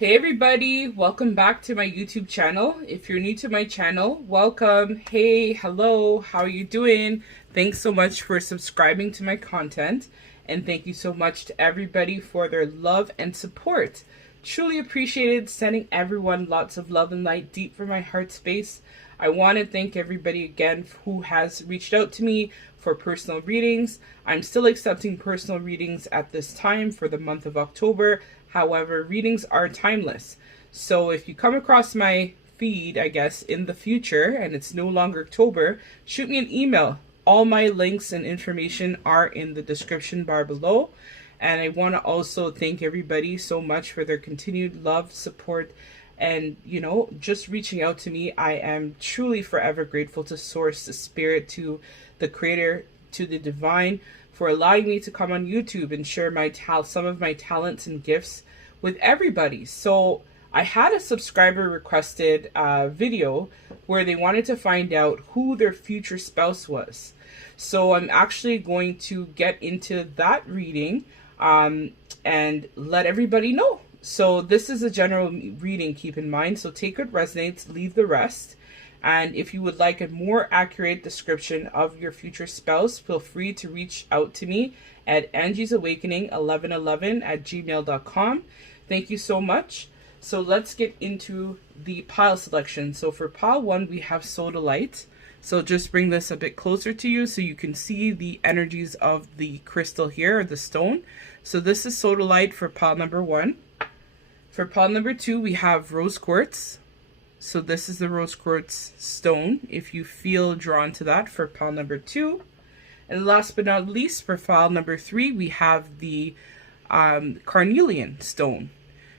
Hey everybody, welcome back to my YouTube channel. If you're new to my channel, welcome. Hey, hello, how are you doing? Thanks so much for subscribing to my content, and thank you so much to everybody for their love and support. Truly appreciated. Sending everyone lots of love and light deep from my heart space. I want to thank everybody again who has reached out to me for personal readings. I'm still accepting personal readings at this time for the month of October. However, readings are timeless. So if you come across my feed, I guess, in the future and it's no longer October, shoot me an email. All my links and information are in the description bar below. And I want to also thank everybody so much for their continued love, support, and, just reaching out to me. I am truly forever grateful to Source, the Spirit, to the Creator, to the Divine, for allowing me to come on YouTube and share some of my talents and gifts with everybody. So I had a subscriber requested video where they wanted to find out who their future spouse was. So I'm actually going to get into that reading and let everybody know. So this is a general reading, keep in mind. So take what resonates, leave the rest. And if you would like a more accurate description of your future spouse, feel free to reach out to me at angiesawakening1111@gmail.com. Thank you so much. So let's get into the pile selection. So for pile 1, we have Sodalite. So just bring this a bit closer to you so you can see the energies of the crystal here, or the stone. So this is Sodalite for pile number 1. For pile number 2, we have Rose Quartz. So this is the Rose Quartz stone, if you feel drawn to that, for pile number 2. And last but not least, for pile number 3, we have the Carnelian stone.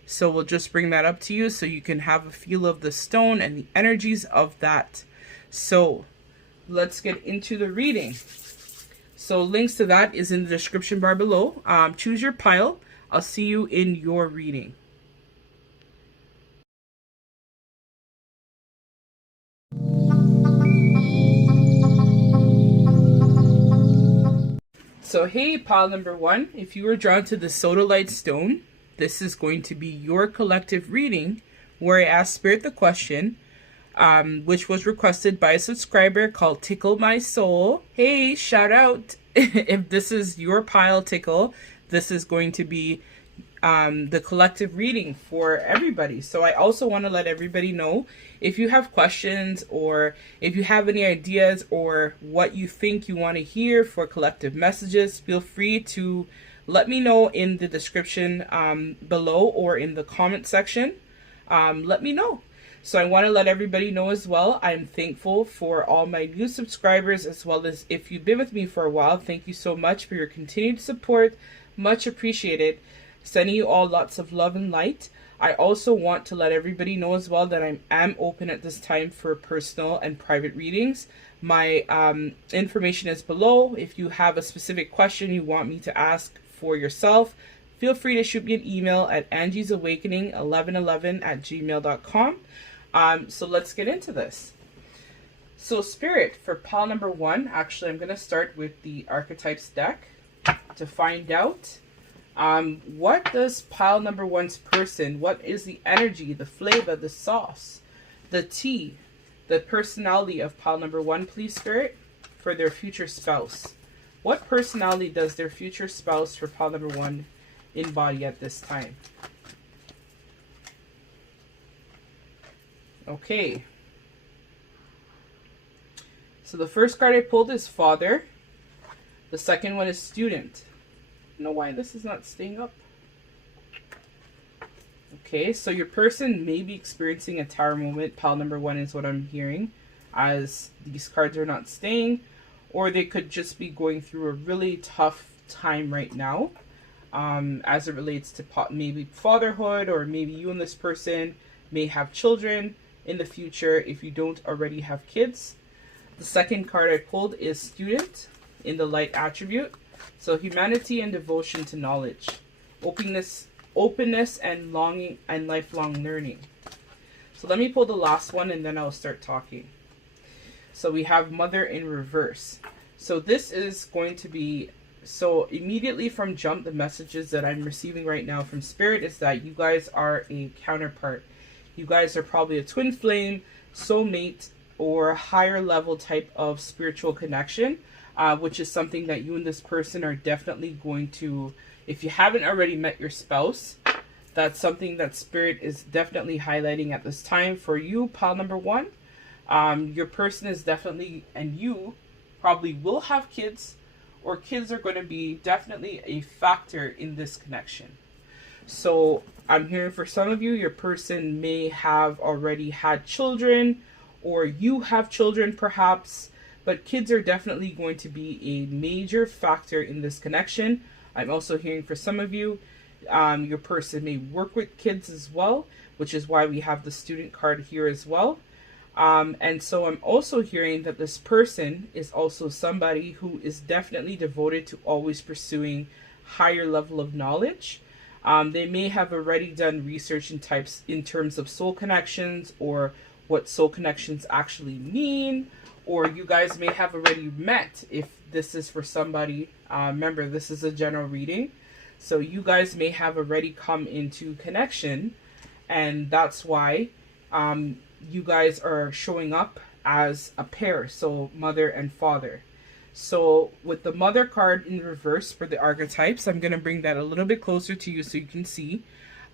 So we'll just bring that up to you so you can have a feel of the stone and the energies of that. So let's get into the reading. So links to that is in the description bar below. Choose your pile. I'll see you in your reading. So hey, pile number 1, if you were drawn to the Sodalite stone, this is going to be your collective reading, where I asked Spirit the question, which was requested by a subscriber called Tickle My Soul. Hey, shout out. If this is your pile, Tickle, this is going to be the collective reading for everybody. So I also want to let everybody know, if you have questions or if you have any ideas or what you think you want to hear for collective messages, feel free to let me know in the description below or in the comment section. Let me know. So I want to let everybody know as well, I'm thankful for all my new subscribers, as well as if you've been with me for a while. Thank you so much for your continued support. Much appreciated. Sending you all lots of love and light. I also want to let everybody know as well that I am open at this time for personal and private readings. My information is below. If you have a specific question you want me to ask for yourself, feel free to shoot me an email at angiesawakening1111@gmail.com. So let's get into this. So Spirit, for pile number 1, actually I'm going to start with the Archetypes deck to find out what does pile number 1's person, what is the energy, the flavor, the sauce, the tea, the personality of pile number 1, please, Spirit, for their future spouse. What personality does their future spouse for pile number 1 embody at this time? Okay. So the first card I pulled is Father. The second one is Student. I don't know why this is not staying up. Okay, so your person may be experiencing a tower moment. Pile number 1 is what I'm hearing, as these cards are not staying. Or they could just be going through a really tough time right now, as it relates to maybe fatherhood, or maybe you and this person may have children in the future if you don't already have kids. The second card I pulled is Student in the light attribute. So humanity and devotion to knowledge, openness and longing and lifelong learning. So let me pull the last one and then I'll start talking. So we have Mother in reverse. So this is going to be So immediately from jump, the messages that I'm receiving right now from Spirit is that you guys are a counterpart. You guys are probably a twin flame, soulmate, or higher level type of spiritual connection, which is something that you and this person are definitely going to, if you haven't already met your spouse, that's something that Spirit is definitely highlighting at this time for you, pile number one. Your person is definitely, and you probably will have kids, or kids are going to be definitely a factor in this connection. So I'm hearing for some of you, your person may have already had children, or you have children perhaps, but kids are definitely going to be a major factor in this connection. I'm also hearing for some of you, your person may work with kids as well, which is why we have the student card here as well. And so I'm also hearing that this person is also somebody who is definitely devoted to always pursuing higher level of knowledge. They may have already done research in terms of soul connections, or what soul connections actually mean, or you guys may have already met if this is for somebody. Remember, this is a general reading. So you guys may have already come into connection, and that's why you guys are showing up as a pair, so mother and father. So with the mother card in reverse for the archetypes, I'm going to bring that a little bit closer to you so you can see.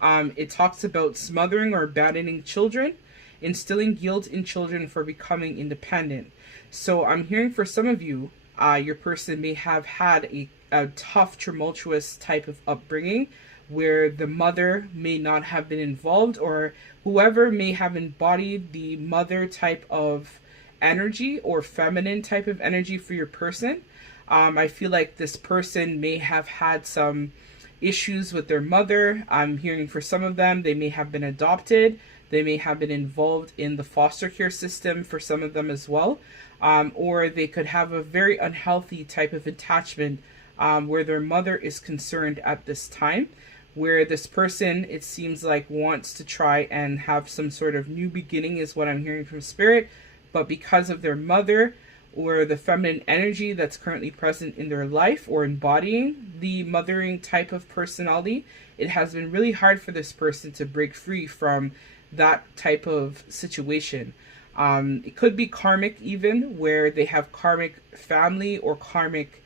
It talks about smothering or abandoning children, instilling guilt in children for becoming independent. So I'm hearing for some of you, your person may have had a tough, tumultuous type of upbringing where the mother may not have been involved, or whoever may have embodied the mother type of energy or feminine type of energy for your person. I feel like this person may have had some issues with their mother. I'm hearing for some of them, they may have been adopted. They may have been involved in the foster care system for some of them as well. Or they could have a very unhealthy type of attachment where their mother is concerned at this time, where this person, it seems like, wants to try and have some sort of new beginning is what I'm hearing from Spirit. But because of their mother or the feminine energy that's currently present in their life or embodying the mothering type of personality, it has been really hard for this person to break free from that type of situation. It could be karmic even, where they have karmic family or karmic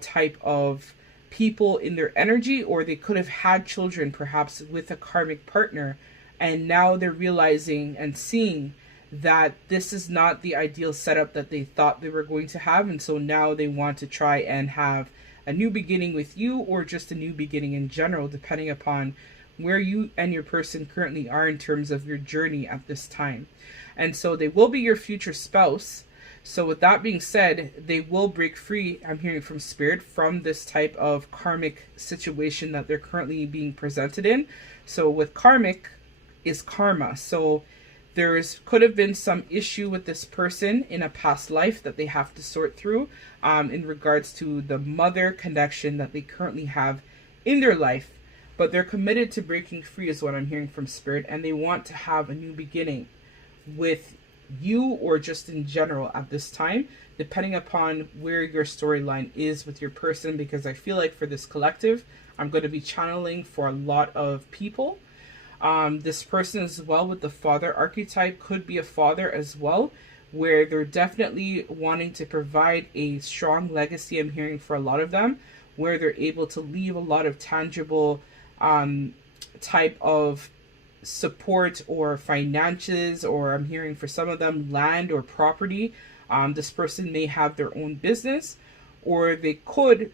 type of people in their energy, or they could have had children perhaps with a karmic partner, and now they're realizing and seeing that this is not the ideal setup that they thought they were going to have, and so now they want to try and have a new beginning with you, or just a new beginning in general, depending upon where you and your person currently are in terms of your journey at this time. And so they will be your future spouse. So with that being said, they will break free, I'm hearing from Spirit, from this type of karmic situation that they're currently being presented in. So with karmic is karma. So could have been some issue with this person in a past life that they have to sort through in regards to the mother connection that they currently have in their life. But they're committed to breaking free is what I'm hearing from Spirit, and they want to have a new beginning with you, or just in general at this time, depending upon where your storyline is with your person, because I feel like for this collective, I'm going to be channeling for a lot of people. This person as well with the father archetype could be a father as well, where they're definitely wanting to provide a strong legacy. I'm hearing for a lot of them, where they're able to leave a lot of tangible type of support or finances, or I'm hearing for some of them land or property. This person may have their own business, or they could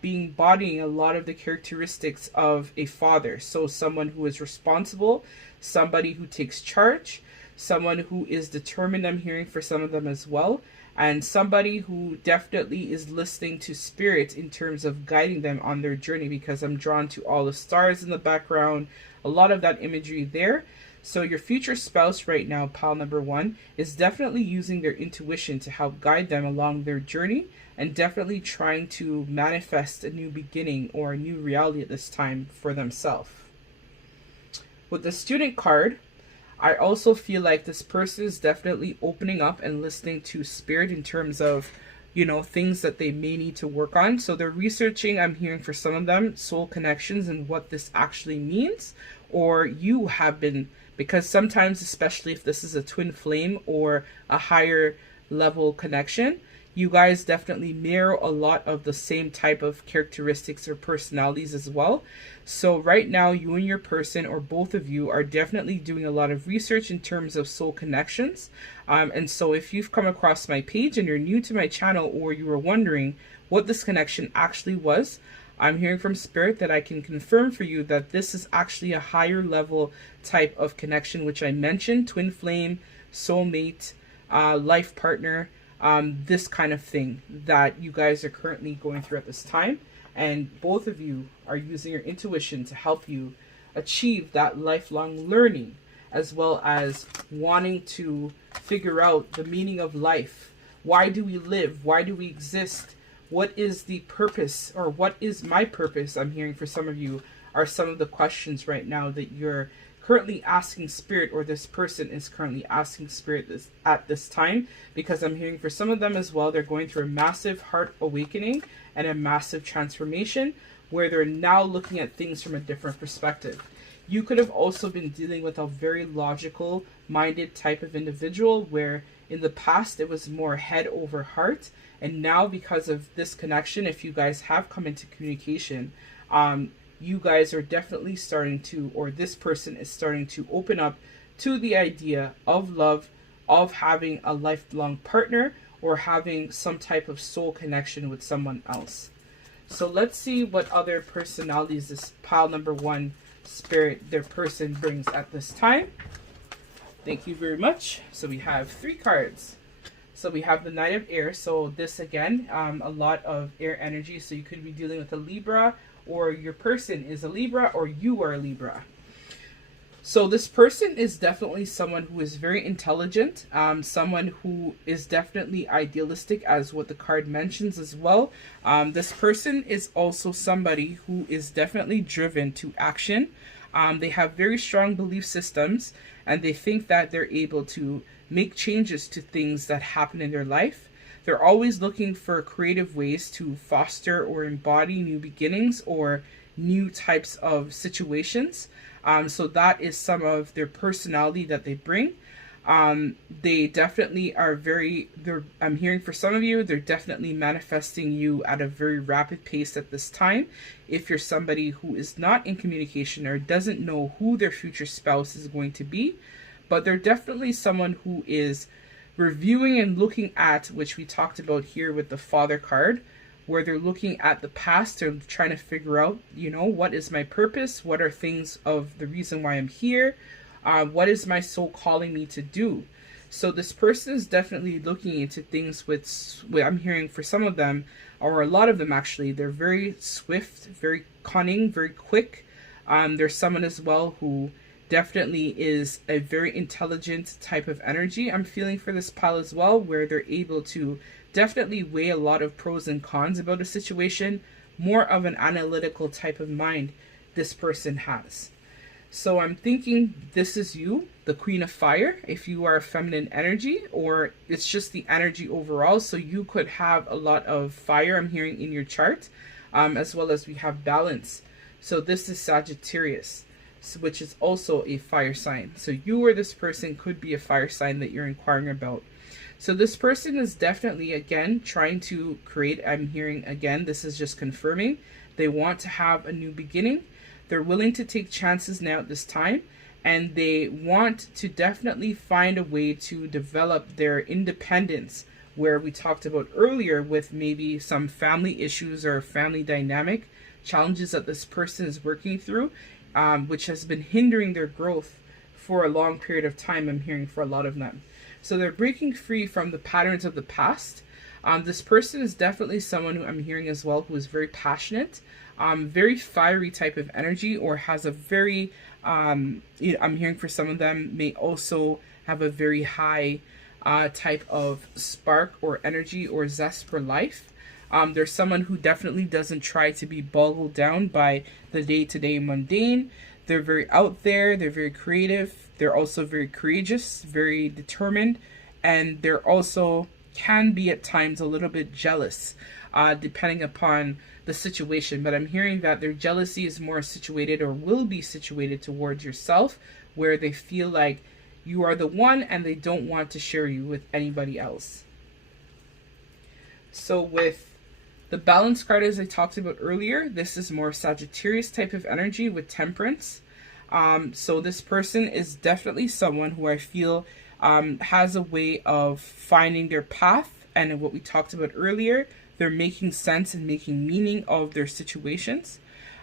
be embodying a lot of the characteristics of a father. So someone who is responsible, somebody who takes charge, someone who is determined, I'm hearing for some of them as well, and somebody who definitely is listening to Spirit in terms of guiding them on their journey, because I'm drawn to all the stars in the background, a lot of that imagery there. So your future spouse right now, pile number one, is definitely using their intuition to help guide them along their journey, and definitely trying to manifest a new beginning or a new reality at this time for themselves. With the student card, I also feel like this person is definitely opening up and listening to Spirit in terms of, you know, things that they may need to work on. So they're researching, I'm hearing for some of them, soul connections and what this actually means. Or you have been, because sometimes, especially if this is a twin flame or a higher level connection, you guys definitely mirror a lot of the same type of characteristics or personalities as well. So right now, you and your person, or both of you, are definitely doing a lot of research in terms of soul connections. And so if you've come across my page and you're new to my channel, or you were wondering what this connection actually was, I'm hearing from Spirit that I can confirm for you that this is actually a higher level type of connection, which I mentioned: twin flame, soulmate, life partner, this kind of thing that you guys are currently going through at this time. And both of you are using your intuition to help you achieve that lifelong learning, as well as wanting to figure out the meaning of life. Why do we live? Why do we exist? What is the purpose, or what is my purpose? I'm hearing for some of you are some of the questions right now that you're currently asking Spirit, or this person is currently asking Spirit at this time, because I'm hearing for some of them as well, they're going through a massive heart awakening and a massive transformation where they're now looking at things from a different perspective. You could have also been dealing with a very logical minded type of individual where in the past it was more head over heart, and now because of this connection, if you guys have come into communication, you guys are definitely starting to, or this person is starting to open up to the idea of love, of having a lifelong partner, or having some type of soul connection with someone else. So let's see what other personalities this pile number one Spirit, their person, brings at this time. Thank you very much. So we have 3 cards. So we have the Knight of Air. So this again, a lot of air energy. So you could be dealing with a Libra, or your person is a Libra, or you are a Libra. So this person is definitely someone who is very intelligent, someone who is definitely idealistic, as what the card mentions as well. This person is also somebody who is definitely driven to action. They have very strong belief systems, and they think that they're able to make changes to things that happen in their life. They're always looking for creative ways to foster or embody new beginnings or new types of situations. So that is some of their personality that they bring. They definitely are I'm hearing for some of you, they're definitely manifesting you at a very rapid pace at this time. If you're somebody who is not in communication or doesn't know who their future spouse is going to be, but they're definitely someone who is reviewing and looking at, which we talked about here with the Father card, where they're looking at the past. They're trying to figure out, you know, what is my purpose? What are things of the reason why I'm here? What is my soul calling me to do? So this person is definitely looking into things with I'm hearing for some of them, or a lot of them actually, they're very swift, very cunning, very quick. There's someone as well who definitely is a very intelligent type of energy I'm feeling for this pile as well, where they're able to definitely weigh a lot of pros and cons about a situation. More of an analytical type of mind this person has. So I'm thinking this is you, the Queen of Fire, if you are a feminine energy, or it's just the energy overall. So you could have a lot of fire, I'm hearing, in your chart, as well as we have balance. So this is Sagittarius, which is also a fire sign. So you or this person could be a fire sign that you're inquiring about. So this person is definitely, again, trying to create, I'm hearing again, this is just confirming, they want to have a new beginning. They're willing to take chances now at this time, and they want to definitely find a way to develop their independence, where we talked about earlier with maybe some family issues or family dynamic challenges that this person is working through, which has been hindering their growth for a long period of time, I'm hearing for a lot of them. So they're breaking free from the patterns of the past. This person is definitely someone who I'm hearing as well who is very passionate, very fiery type of energy, or has a very, I'm hearing for some of them may also have a very high type of spark or energy or zest for life. There's someone who definitely doesn't try to be boggled down by the day-to-day mundane. They're very out there, they're very creative, they're also very courageous, very determined, and they're also can be at times a little bit jealous, depending upon the situation. But I'm hearing that their jealousy is more situated, or will be situated, towards yourself, where they feel like you are the one and they don't want to share you with anybody else. So with the balance card, as I talked about earlier, this is more Sagittarius type of energy with Temperance. So this person is definitely someone who I feel has a way of finding their path, and what we talked about earlier, they're making sense and making meaning of their situations.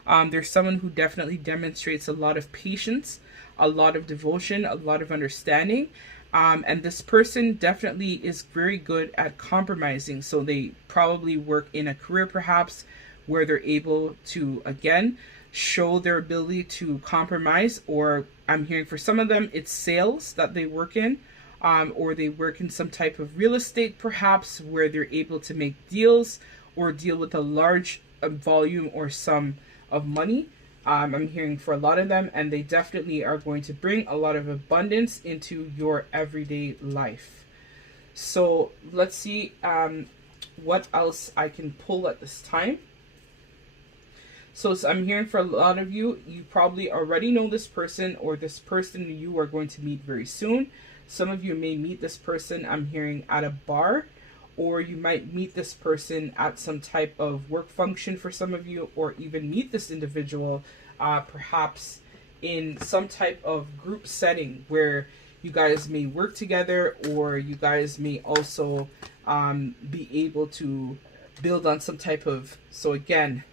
There's someone who definitely demonstrates a lot of patience, a lot of devotion, a lot of understanding. And this person definitely is very good at compromising. So they probably work in a career perhaps where they're able to, again, show their ability to compromise. Or I'm hearing for some of them, it's sales that they work in. Or they work in some type of real estate perhaps, where they're able to make deals or deal with a large volume or sum of money. I'm hearing for a lot of them, and they definitely are going to bring a lot of abundance into your everyday life. So let's see what else I can pull at this time. So I'm hearing for a lot of you, you probably already know this person, or this person you are going to meet very soon. Some of you may meet this person, I'm hearing, at a bar, or you might meet this person at some type of work function for some of you, or even meet this individual perhaps in some type of group setting where you guys may work together, or you guys may also be able to build on some type of, so again,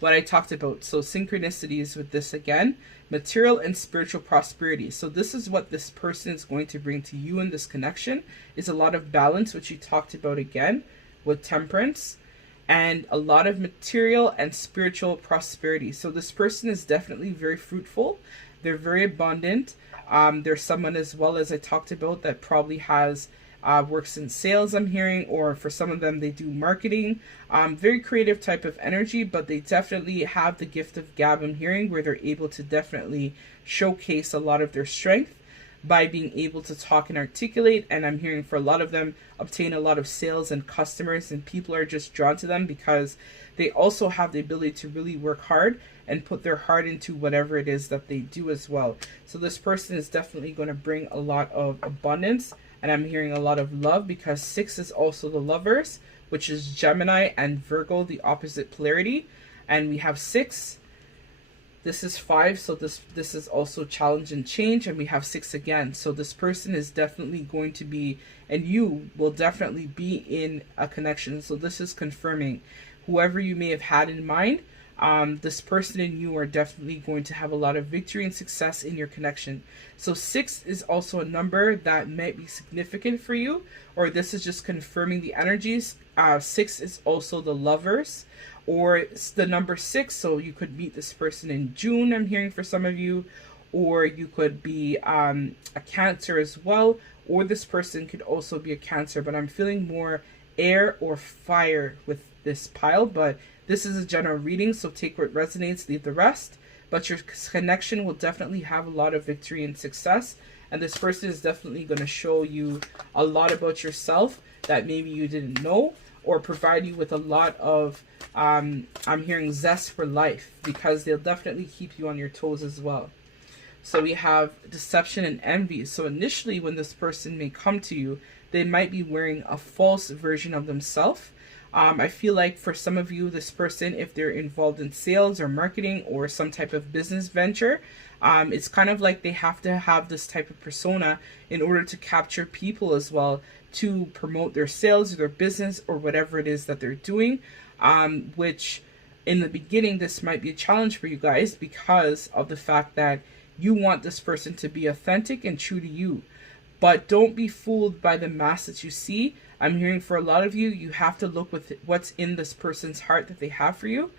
what I talked about. So synchronicities with this again, material and spiritual prosperity. So this is what this person is going to bring to you in this connection, is a lot of balance, which you talked about again with Temperance, and a lot of material and spiritual prosperity. So this person is definitely very fruitful. They're very abundant. There's someone as well, as I talked about, that probably has works in sales, I'm hearing, or for some of them they do marketing. Very creative type of energy, but they definitely have the gift of gab, I'm hearing, where they're able to definitely showcase a lot of their strength by being able to talk and articulate. And I'm hearing for a lot of them, obtain a lot of sales and customers, and people are just drawn to them because they also have the ability to really work hard and put their heart into whatever it is that they do as well. So this person is definitely going to bring a lot of abundance. And I'm hearing a lot of love, because 6 is also the Lovers, which is Gemini and Virgo, the opposite polarity. And we have 6. This is 5, so this is also challenge and change. And we have 6 again. So this person is definitely going to be, and you will definitely be in a connection. So this is confirming whoever you may have had in mind. This person and you are definitely going to have a lot of victory and success in your connection. So 6 is also a number that might be significant for you, or this is just confirming the energies. 6 is also the Lovers, or it's the number 6. So you could meet this person in June, I'm hearing for some of you, or you could be a Cancer as well, or this person could also be a Cancer, but I'm feeling more air or fire with this pile. But this is a general reading, so take what resonates, leave the rest. But your connection will definitely have a lot of victory and success. And this person is definitely going to show you a lot about yourself that maybe you didn't know, or provide you with a lot of, I'm hearing, zest for life, because they'll definitely keep you on your toes as well. So we have deception and envy. So initially, when this person may come to you, they might be wearing a false version of themselves. I feel like for some of you, this person, if they're involved in sales or marketing or some type of business venture, it's kind of like they have to have this type of persona in order to capture people as well, to promote their sales or their business or whatever it is that they're doing, which in the beginning, this might be a challenge for you guys, because of the fact that you want this person to be authentic and true to you. But don't be fooled by the mask that you see. I'm hearing for a lot of you, you have to look with what's in this person's heart that they have for you.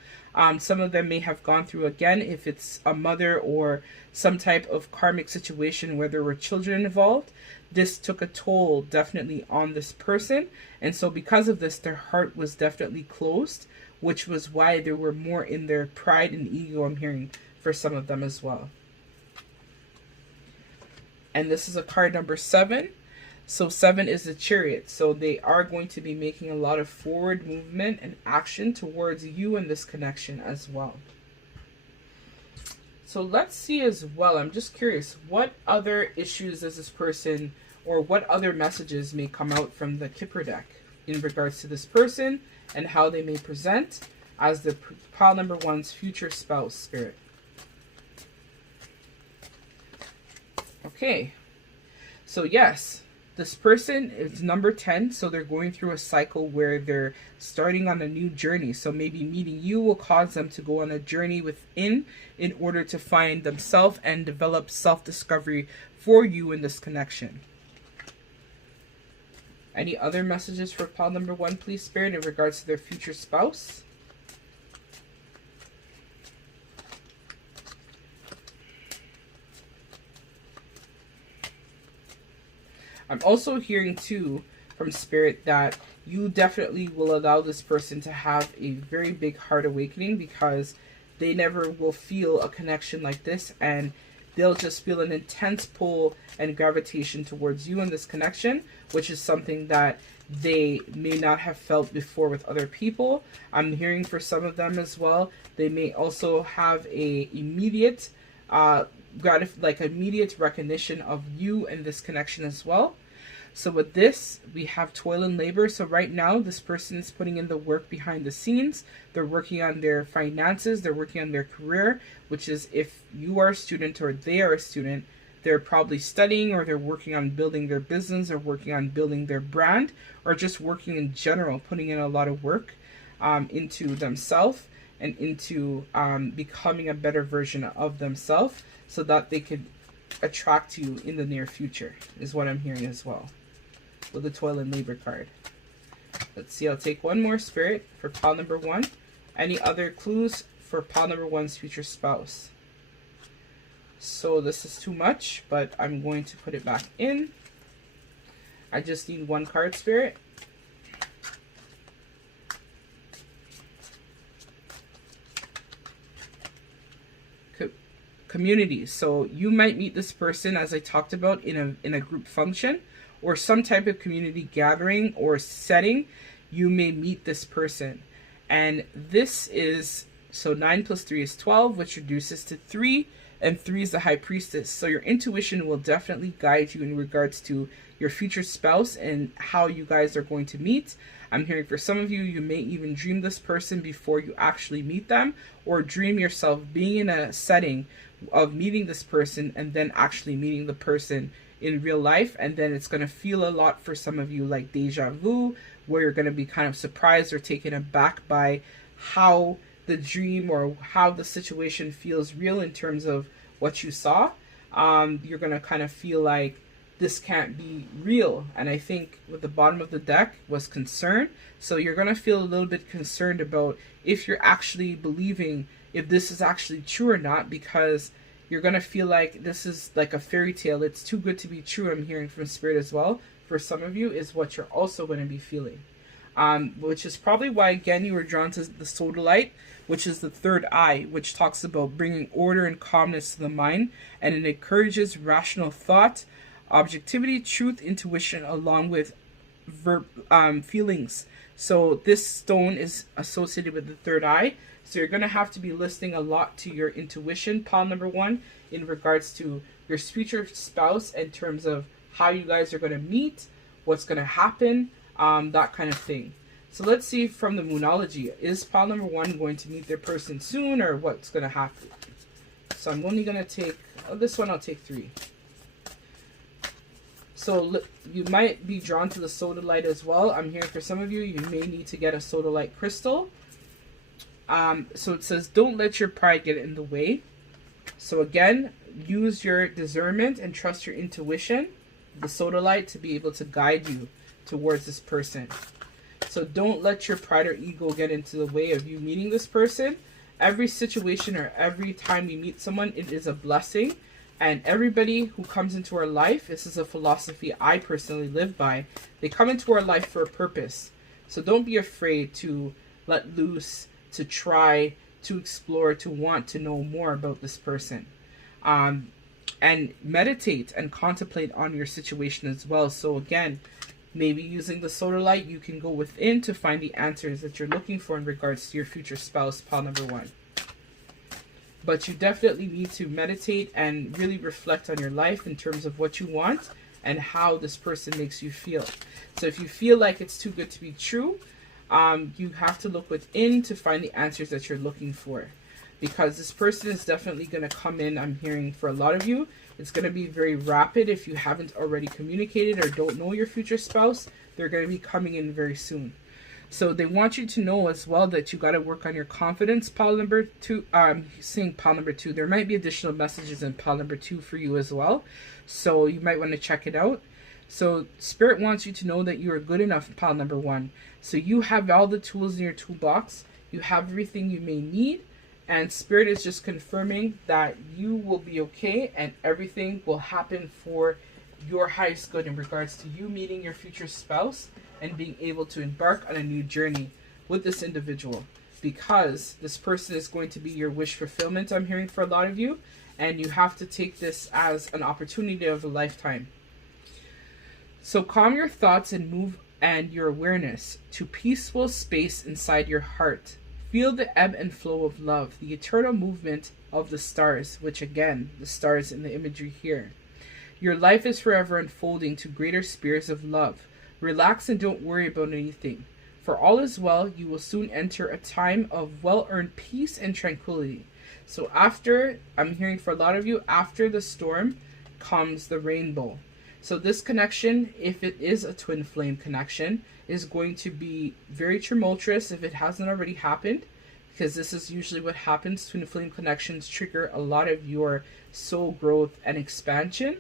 Some of them may have gone through, again, if it's a mother or some type of karmic situation where there were children involved, this took a toll definitely on this person. And so because of this, their heart was definitely closed, which was why they were more in their pride and ego, I'm hearing for some of them as well. And this is a card number 7. So 7 is the Chariot. So they are going to be making a lot of forward movement and action towards you and this connection as well. So let's see as well. I'm just curious, what other issues does this person, or what other messages may come out from the Kipper deck in regards to this person and how they may present as the pile number 1's future spouse, Spirit. Okay. So yes, this person is number 10, so they're going through a cycle where they're starting on a new journey. So maybe meeting you will cause them to go on a journey within in order to find themselves and develop self-discovery for you in this connection. Any other messages for pile number 1, please, Spirit, in regards to their future spouse? I'm also hearing too from Spirit that you definitely will allow this person to have a very big heart awakening, because they never will feel a connection like this, and they'll just feel an intense pull and gravitation towards you in this connection, which is something that they may not have felt before with other people. I'm hearing for some of them as well, they may also have a immediate immediate recognition of you and this connection as well. So with this, we have toil and labor. So right now, this person is putting in the work behind the scenes. They're working on their finances. They're working on their career, which is, if you are a student or they are a student, they're probably studying, or they're working on building their business, or working on building their brand, or just working in general, putting in a lot of work into themselves and into becoming a better version of themselves, so that they could attract you in the near future, is what I'm hearing as well with the toil and labor card. Let's see, I'll take one more, Spirit, for pile number 1. Any other clues for pile number 1's future spouse? So this is too much, but I'm going to put it back in. I just need one card, Spirit. Community. So you might meet this person, as I talked about, in a group function or some type of community gathering or setting. You may meet this person, and this is, so 9 plus 3 is 12, which reduces to 3, and 3 is the High Priestess. So your intuition will definitely guide you in regards to your future spouse and how you guys are going to meet. I'm hearing for some of you, you may even dream this person before you actually meet them, or dream yourself being in a setting of meeting this person and then actually meeting the person in real life. And then it's going to feel a lot for some of you like deja vu, where you're going to be kind of surprised or taken aback by how the dream or how the situation feels real in terms of what you saw. You're going to kind of feel like this can't be real. And I think with the bottom of the deck was concern. So you're going to feel a little bit concerned about if you're actually believing if this is actually true or not, because you're going to feel like this is like a fairy tale. It's too good to be true. I'm hearing from Spirit as well. For some of you is what you're also going to be feeling. Which is probably why, again, you were drawn to the sodalite, which is the third eye, which talks about bringing order and calmness to the mind, and it encourages rational thought, objectivity, truth, intuition, along with feelings. So this stone is associated with the third eye. So you're going to have to be listening a lot to your intuition, pile number 1, in regards to your future spouse in terms of how you guys are going to meet, what's going to happen, that kind of thing. So let's see from the Moonology, is pile number 1 going to meet their person soon, or what's going to happen? So I'm only going to take, this one I'll take 3. So you might be drawn to the sodalite as well. I'm hearing for some of you, you may need to get a sodalite crystal. So it says, don't let your pride get in the way. So again, use your discernment and trust your intuition, the sodalite, to be able to guide you towards this person. So don't let your pride or ego get into the way of you meeting this person. Every situation or every time we meet someone, it is a blessing. And everybody who comes into our life, this is a philosophy I personally live by, they come into our life for a purpose. So don't be afraid to let loose, to try, to explore, to want to know more about this person. and meditate and contemplate on your situation as well. So again, maybe using the solar light, you can go within to find the answers that you're looking for in regards to your future spouse, pile number 1. But you definitely need to meditate and really reflect on your life in terms of what you want and how this person makes you feel. So if you feel like it's too good to be true, you have to look within to find the answers that you're looking for. Because this person is definitely going to come in, I'm hearing for a lot of you, it's going to be very rapid. If you haven't already communicated or don't know your future spouse, they're going to be coming in very soon. So they want you to know as well that you got to work on your confidence, pile number 2. Saying pile number 2. There might be additional messages in pile number 2 for you as well. So you might want to check it out. So Spirit wants you to know that you are good enough, pile number 1. So you have all the tools in your toolbox. You have everything you may need. And Spirit is just confirming that you will be okay and everything will happen for your highest good in regards to you meeting your future spouse and being able to embark on a new journey with this individual, because this person is going to be your wish fulfillment, I'm hearing for a lot of you, and you have to take this as an opportunity of a lifetime. So calm your thoughts and move and your awareness to peaceful space inside your heart. Feel the ebb and flow of love, the eternal movement of the stars, which again, the stars in the imagery here. Your life is forever unfolding to greater spheres of love. Relax and don't worry about anything. For all is well, you will soon enter a time of well-earned peace and tranquility. So after, I'm hearing for a lot of you, after the storm comes the rainbow. So this connection, if it is a twin flame connection, is going to be very tumultuous if it hasn't already happened, because this is usually what happens. Twin flame connections trigger a lot of your soul growth and expansion.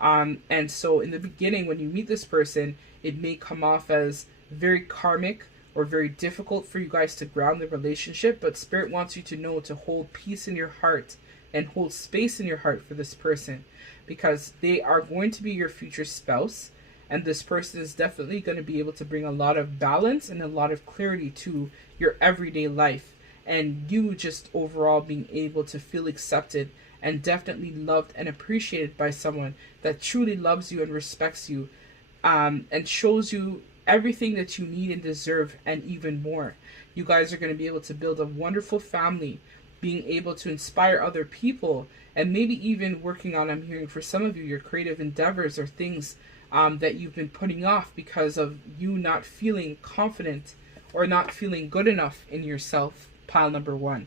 And so in the beginning, when you meet this person, it may come off as very karmic or very difficult for you guys to ground the relationship, but Spirit wants you to know to hold peace in your heart and hold space in your heart for this person, because they are going to be your future spouse, and this person is definitely going to be able to bring a lot of balance and a lot of clarity to your everyday life, and you just overall being able to feel accepted and definitely loved and appreciated by someone that truly loves you and respects you, and shows you everything that you need and deserve and even more. You guys are going to be able to build a wonderful family, being able to inspire other people, and maybe even working on, I'm hearing for some of you, your creative endeavors or things that you've been putting off because of you not feeling confident or not feeling good enough in yourself, pile number 1.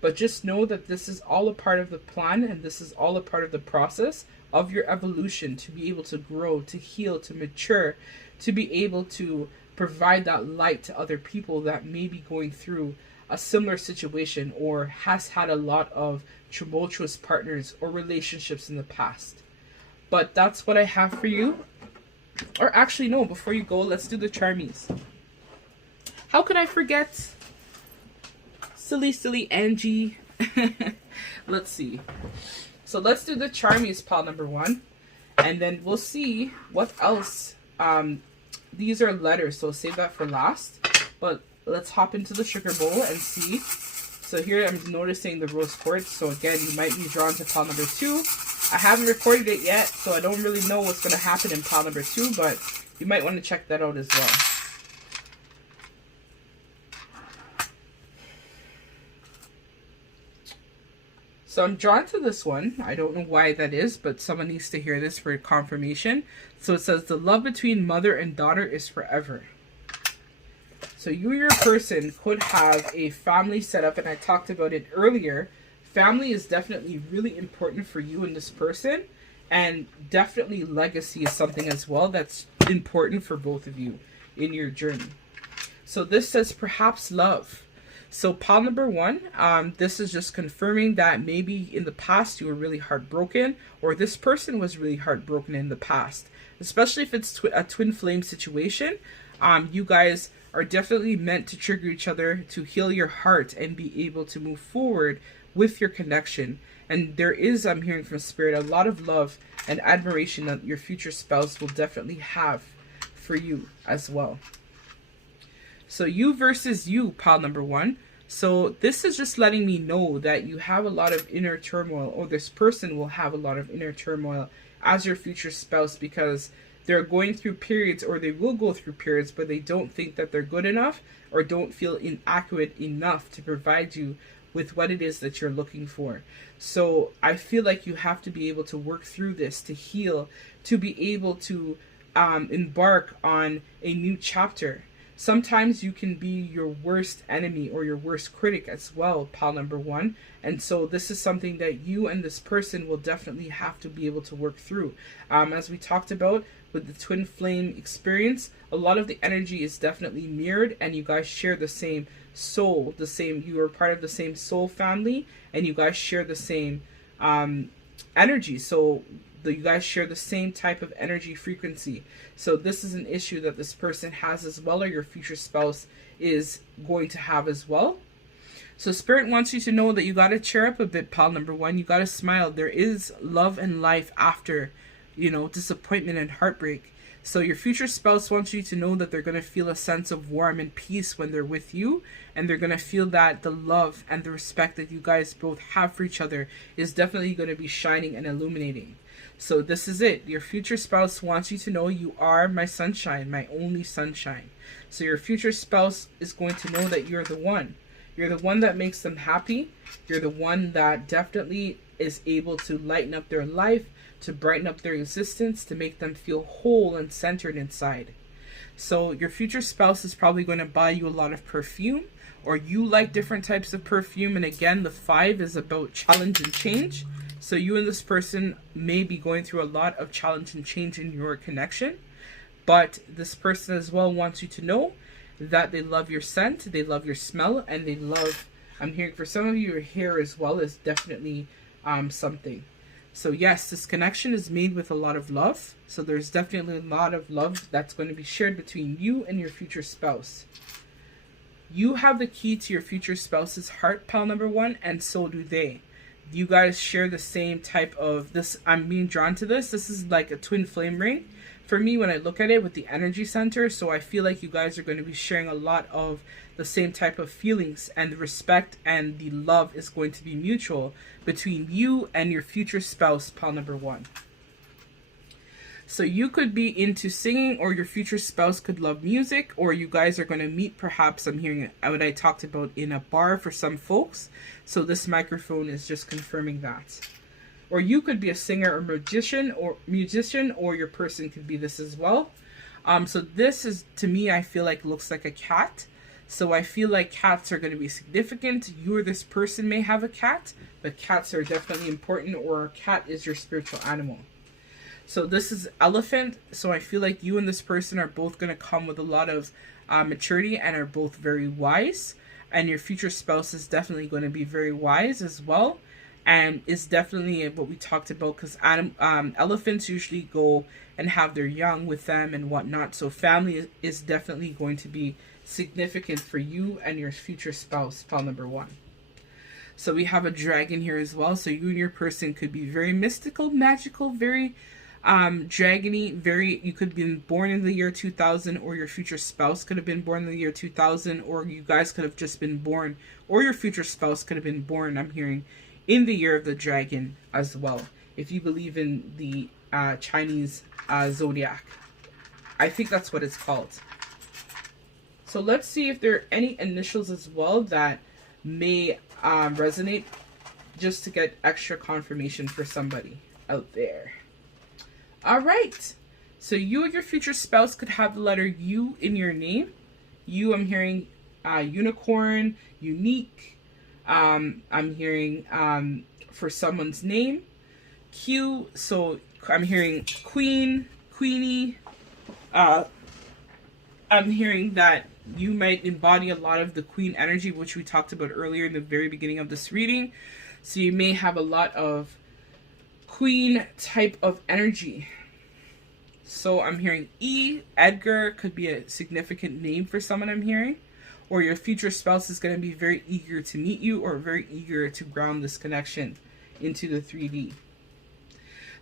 But just know that this is all a part of the plan, and this is all a part of the process of your evolution to be able to grow, to heal, to mature, to be able to provide that light to other people that may be going through a similar situation or has had a lot of tumultuous partners or relationships in the past. But that's what I have for you. Or actually, no, before you go, let's do the charmies. How could I forget? Silly Angie. Let's see. So let's do the charmies, pile number 1. And then we'll see what else. These are letters, so save that for last. But let's hop into the sugar bowl and see. So here I'm noticing the rose quartz. So again, you might be drawn to pile number 2. I haven't recorded it yet, so I don't really know what's going to happen in pile number 2, but you might want to check that out as well. So I'm drawn to this one. I don't know why that is, but someone needs to hear this for confirmation. So it says, the love between mother and daughter is forever. So you or your person could have a family set up, and I talked about it earlier. Family is definitely really important for you and this person, and definitely legacy is something as well that's important for both of you in your journey. So this says perhaps love. So pile number 1, this is just confirming that maybe in the past you were really heartbroken, or this person was really heartbroken in the past. Especially if it's a twin flame situation, you guys are definitely meant to trigger each other to heal your heart and be able to move forward with your connection. And there is, I'm hearing from Spirit, a lot of love and admiration that your future spouse will definitely have for you as well. So you versus you, pile number 1. So this is just letting me know that you have a lot of inner turmoil, or this person will have a lot of inner turmoil as your future spouse, because they're going through periods, or they will go through periods, but they don't think that they're good enough, or don't feel inadequate enough to provide you with what it is that you're looking for. So I feel like you have to be able to work through this, to heal, to be able to embark on a new chapter. Sometimes you can be your worst enemy or your worst critic as well, pal number one. And so this is something that you and this person will definitely have to be able to work through. As we talked about with the twin flame experience, a lot of the energy is definitely mirrored, and you guys share the same soul, you are part of the same soul family, and you guys share the same energy. So you guys share the same type of energy frequency. So this is an issue that this person has as well, or your future spouse is going to have as well. So Spirit wants you to know that you got to cheer up a bit, pal number one. You got to smile. There is love and life after, disappointment and heartbreak. So your future spouse wants you to know that they're going to feel a sense of warmth and peace when they're with you, and they're going to feel that the love and the respect that you guys both have for each other is definitely going to be shining and illuminating. So this is it. Your future spouse wants you to know you are my sunshine, my only sunshine. So your future spouse is going to know that you're the one. You're the one that makes them happy. You're the one that definitely is able to lighten up their life, to brighten up their existence, to make them feel whole and centered inside. So your future spouse is probably going to buy you a lot of perfume, or you like different types of perfume. And again, the 5 is about challenge and change. So you and this person may be going through a lot of challenge and change in your connection. But this person as well wants you to know that they love your scent, they love your smell, and they love, I'm hearing for some of you, your hair as well is definitely something. So yes, this connection is made with a lot of love. So there's definitely a lot of love that's going to be shared between you and your future spouse. You have the key to your future spouse's heart, pal number one, and so do they. You guys share the same type of this. I'm being drawn to this. This is like a twin flame ring for me when I look at it with the energy center. So I feel like you guys are going to be sharing a lot of the same type of feelings, and the respect and the love is going to be mutual between you and your future spouse, pal number one. So you could be into singing, or your future spouse could love music, or you guys are going to meet, perhaps I'm hearing what I talked about, in a bar for some folks. So this microphone is just confirming that. Or you could be a singer or musician, or your person could be this as well. So this is, to me, I feel like looks like a cat. So I feel like cats are going to be significant. You or this person may have a cat, but cats are definitely important, or a cat is your spiritual animal. So this is elephant. So I feel like you and this person are both going to come with a lot of maturity, and are both very wise. And your future spouse is definitely going to be very wise as well. And is definitely what we talked about, because elephants usually go and have their young with them and whatnot. So family is definitely going to be significant for you and your future spouse, pal number one. So we have a dragon here as well. So you and your person could be very mystical, magical, very dragony, you could have been born in the year 2000, or your future spouse could have been born in the year 2000, or you guys could have just been born, or your future spouse could have been born, I'm hearing, in the year of the dragon as well, if you believe in the Chinese zodiac. I think that's what it's called. So let's see if there are any initials as well that may resonate, just to get extra confirmation for somebody out there. All right. So you and your future spouse could have the letter U in your name. U, I'm hearing unicorn, unique. I'm hearing for someone's name. Q, so I'm hearing queen, queenie. I'm hearing that you might embody a lot of the queen energy, which we talked about earlier in the very beginning of this reading. So you may have a lot of queen type of energy. So I'm hearing E, Edgar could be a significant name for someone, I'm hearing. Or your future spouse is going to be very eager to meet you, or very eager to ground this connection into the 3D.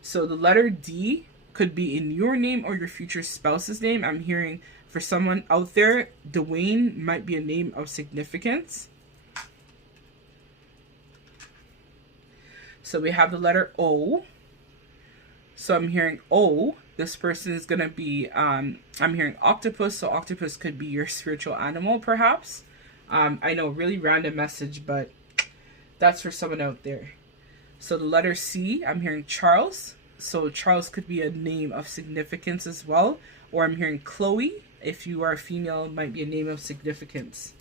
So the letter D could be in your name or your future spouse's name. I'm hearing for someone out there, Dwayne might be a name of significance. So we have the letter O. So I'm hearing O. This person is going to be, I'm hearing octopus. So octopus could be your spiritual animal, perhaps. I know, really random message, but that's for someone out there. So the letter C, I'm hearing Charles. So Charles could be a name of significance as well. Or I'm hearing Chloe. If you are a female, it might be a name of significance.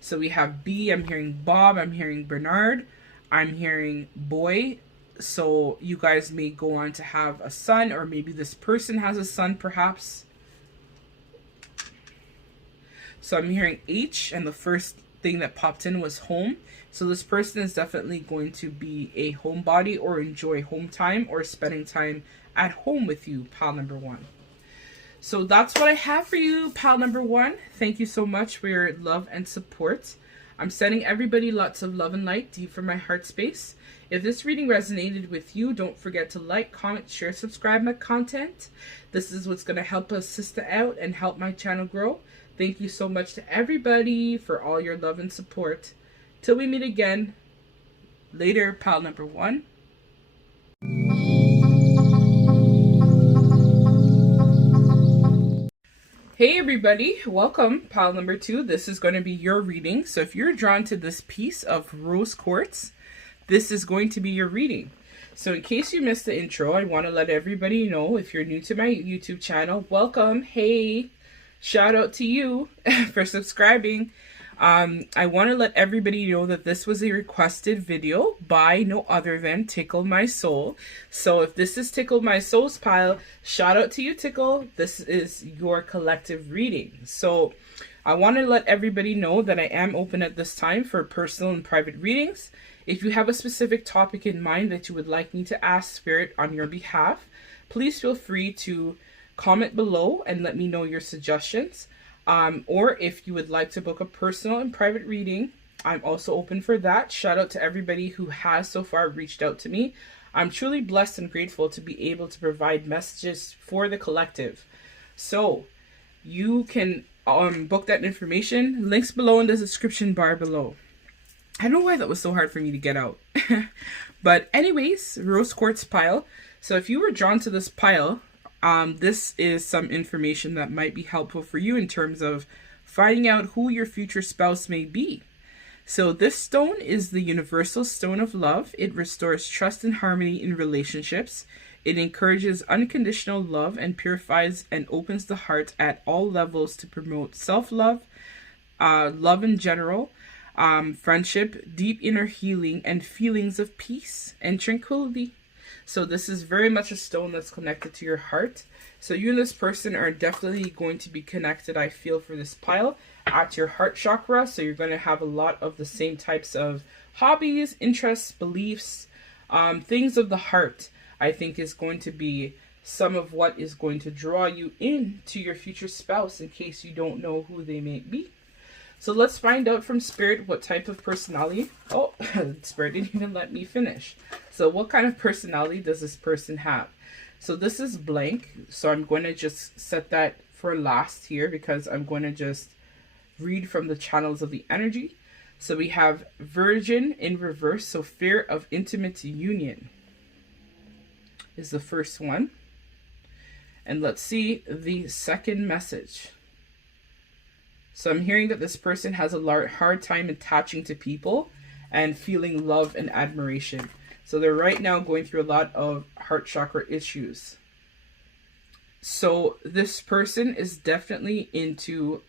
So we have B, I'm hearing Bob. I'm hearing Bernard. I'm hearing boy. So you guys may go on to have a son, or maybe this person has a son, perhaps. So I'm hearing H, and the first thing that popped in was home. So this person is definitely going to be a homebody or enjoy home time or spending time at home with you, pal number one. So that's what I have for you, pal number one. Thank you so much for your love and support. I'm sending everybody lots of love and light deep from my heart space. If this reading resonated with you, don't forget to like, comment, share, subscribe my content. This is what's going to help us sister out and help my channel grow. Thank you so much to everybody for all your love and support. Till we meet again. Later, pal number one. Hey everybody, welcome, pal number two. This is going to be your reading. So if you're drawn to this piece of rose quartz, this is going to be your reading. So in case you missed the intro, I want to let everybody know, if you're new to my YouTube channel, welcome. Hey, shout out to you for subscribing. I want to let everybody know that this was a requested video by no other than Tickle My Soul. So if this is Tickle My Soul's pile, shout out to you, Tickle. This is your collective reading. So I want to let everybody know that I am open at this time for personal and private readings. If you have a specific topic in mind that you would like me to ask Spirit on your behalf, please feel free to comment below and let me know your suggestions. Or if you would like to book a personal and private reading, I'm also open for that. Shout out to everybody who has so far reached out to me. I'm truly blessed and grateful to be able to provide messages for the collective. So you can book that information. Links below in the description bar below. I don't know why that was so hard for me to get out. But anyways, rose quartz pile. So if you were drawn to this pile, this is some information that might be helpful for you in terms of finding out who your future spouse may be. So this stone is the universal stone of love. It restores trust and harmony in relationships. It encourages unconditional love and purifies and opens the heart at all levels to promote self-love, love in general, friendship, deep inner healing, and feelings of peace and tranquility. So this is very much a stone that's connected to your heart. So you and this person are definitely going to be connected, I feel, for this pile at your heart chakra. So you're going to have a lot of the same types of hobbies, interests, beliefs, things of the heart, I think is going to be some of what is going to draw you into your future spouse in case you don't know who they may be. So let's find out from Spirit what type of personality. Oh, Spirit didn't even let me finish. So what kind of personality does this person have? So this is blank. So I'm going to just set that for last here because I'm going to just read from the channels of the energy. So we have Virgin in reverse. So fear of intimate union is the first one. And let's see the second message. So I'm hearing that this person has a hard time attaching to people and feeling love and admiration. So they're right now going through a lot of heart chakra issues. So this person is definitely into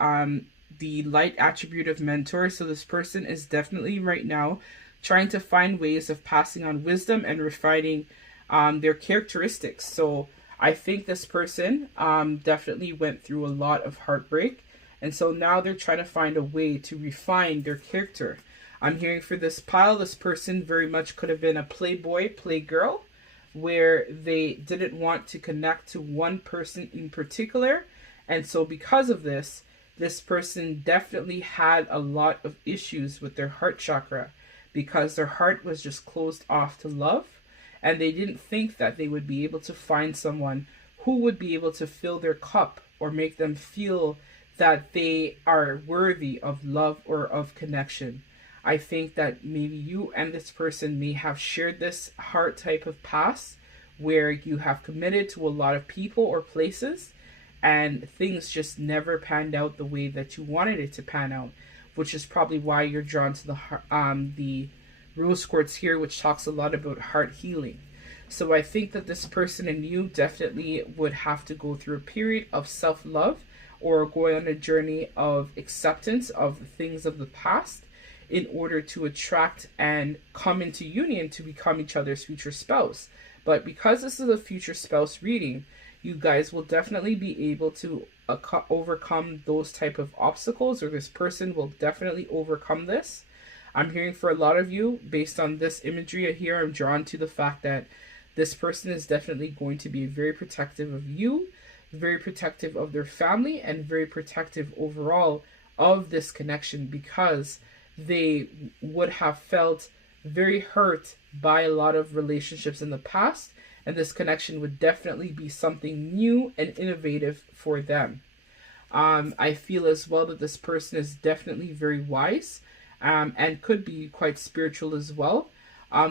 the light attribute of mentor. So this person is definitely right now trying to find ways of passing on wisdom and refining their characteristics. So I think this person definitely went through a lot of heartbreak. And so now they're trying to find a way to refine their character. I'm hearing for this pile, this person very much could have been a playboy, playgirl, where they didn't want to connect to one person in particular. And so because of this, this person definitely had a lot of issues with their heart chakra because their heart was just closed off to love. And they didn't think that they would be able to find someone who would be able to fill their cup or make them feel that they are worthy of love or of connection. I think that maybe you and this person may have shared this heart type of past where you have committed to a lot of people or places and things just never panned out the way that you wanted it to pan out, which is probably why you're drawn to the rose quartz here, which talks a lot about heart healing. So I think that this person and you definitely would have to go through a period of self-love or going on a journey of acceptance of the things of the past in order to attract and come into union to become each other's future spouse. But because this is a future spouse reading, you guys will definitely be able to overcome those type of obstacles, or this person will definitely overcome this. I'm hearing for a lot of you, based on this imagery here, I'm drawn to the fact that this person is definitely going to be very protective of you, very protective of their family, and very protective overall of this connection, because they would have felt very hurt by a lot of relationships in the past, and this connection would definitely be something new and innovative for them. I feel as well that this person is definitely very wise, and could be quite spiritual as well.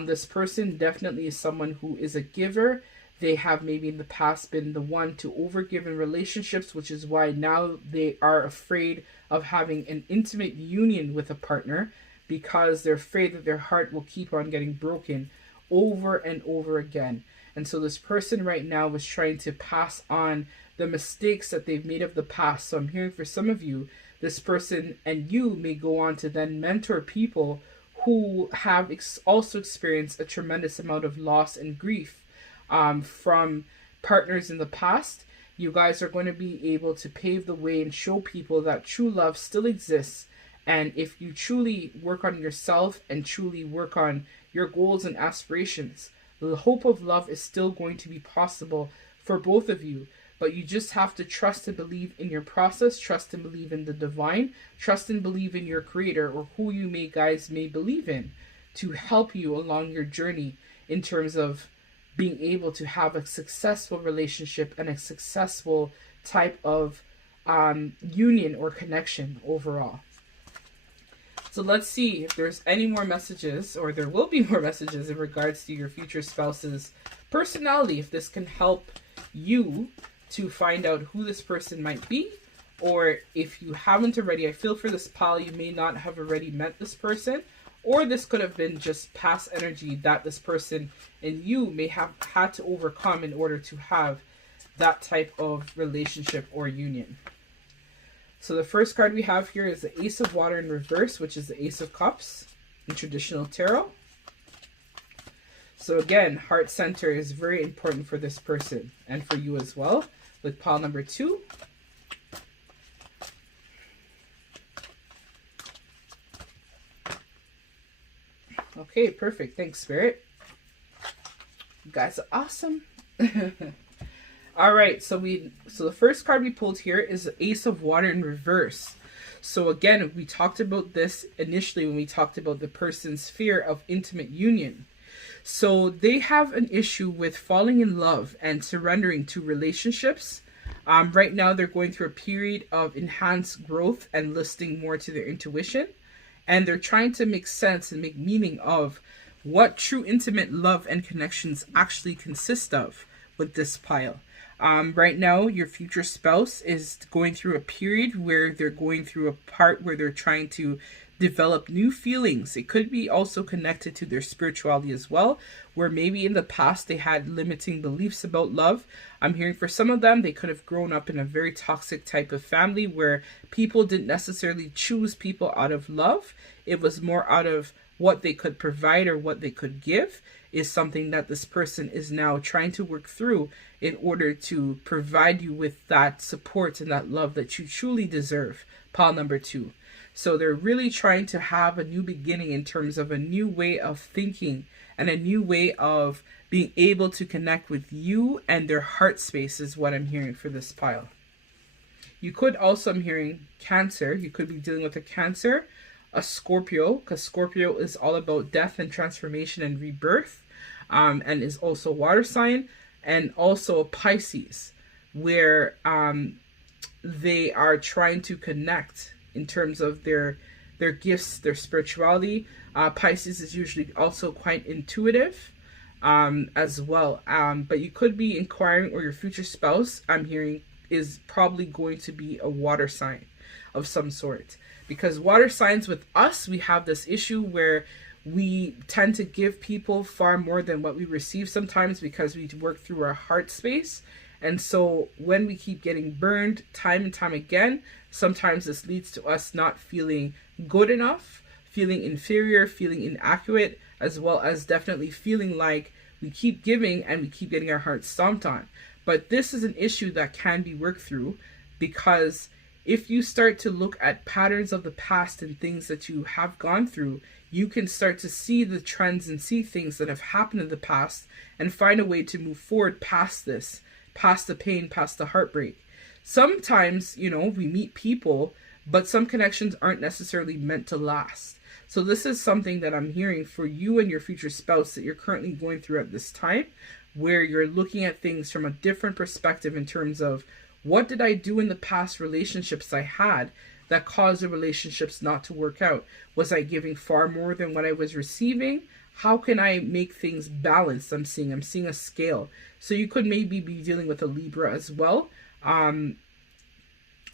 This person definitely is someone who is a giver. They have maybe in the past been the one to overgive in relationships, which is why now they are afraid of having an intimate union with a partner, because they're afraid that their heart will keep on getting broken over and over again. And so this person right now is trying to pass on the mistakes that they've made of the past. So I'm hearing for some of you, this person and you may go on to then mentor people who have also experienced a tremendous amount of loss and grief from partners in the past. You guys are going to be able to pave the way and show people that true love still exists. And if you truly work on yourself and truly work on your goals and aspirations, the hope of love is still going to be possible for both of you. But you just have to trust and believe in your process, trust and believe in the divine, trust and believe in your creator, or who you may believe in, to help you along your journey in terms of being able to have a successful relationship and a successful type of union or connection overall. So let's see if there's any more messages, or there will be more messages in regards to your future spouse's personality, if this can help you to find out who this person might be. Or if you haven't already, I feel for this pile, you may not have already met this person, or this could have been just past energy that this person and you may have had to overcome in order to have that type of relationship or union. So the first card we have here is the Ace of Water in reverse, which is the Ace of Cups in traditional tarot. So again, heart center is very important for this person and for you as well, with pile number 2. Okay, perfect. Thanks, Spirit. You guys are awesome. All right, so the first card we pulled here is the Ace of Water in reverse. So again, we talked about this initially when we talked about the person's fear of intimate union. So they have an issue with falling in love and surrendering to relationships. Right now, they're going through a period of enhanced growth and listening more to their intuition. And they're trying to make sense and make meaning of what true intimate love and connections actually consist of with this pile. Right now, your future spouse is going through a period where they're going through a part where they're trying to develop new feelings. It could be also connected to their spirituality as well, where maybe in the past they had limiting beliefs about love. I'm hearing for some of them, they could have grown up in a very toxic type of family where people didn't necessarily choose people out of love. It was more out of what they could provide or what they could give, is something that this person is now trying to work through in order to provide you with that support and that love that you truly deserve. Pile number 2. So they're really trying to have a new beginning in terms of a new way of thinking and a new way of being able to connect with you and their heart space is what I'm hearing for this pile. You could also, I'm hearing Cancer. You could be dealing with a Cancer, a Scorpio, because Scorpio is all about death and transformation and rebirth, and is also water sign, and also a Pisces, where they are trying to connect in terms of their their gifts, their spirituality. Pisces is usually also quite intuitive as well. But you could be inquiring, or your future spouse, I'm hearing, is probably going to be a water sign of some sort. Because water signs, with us, we have this issue where we tend to give people far more than what we receive sometimes, because we work through our heart space. And so when we keep getting burned time and time again, sometimes this leads to us not feeling good enough, feeling inferior, feeling inaccurate, as well as definitely feeling like we keep giving and we keep getting our hearts stomped on. But this is an issue that can be worked through, because if you start to look at patterns of the past and things that you have gone through, you can start to see the trends and see things that have happened in the past and find a way to move forward past this, past the pain, past the heartbreak. Sometimes, we meet people, but some connections aren't necessarily meant to last. So this is something that I'm hearing for you and your future spouse that you're currently going through at this time, where you're looking at things from a different perspective in terms of, what did I do in the past relationships I had that caused the relationships not to work out? Was I giving far more than what I was receiving? How can I make things balanced? I'm seeing a scale. So you could maybe be dealing with a Libra as well,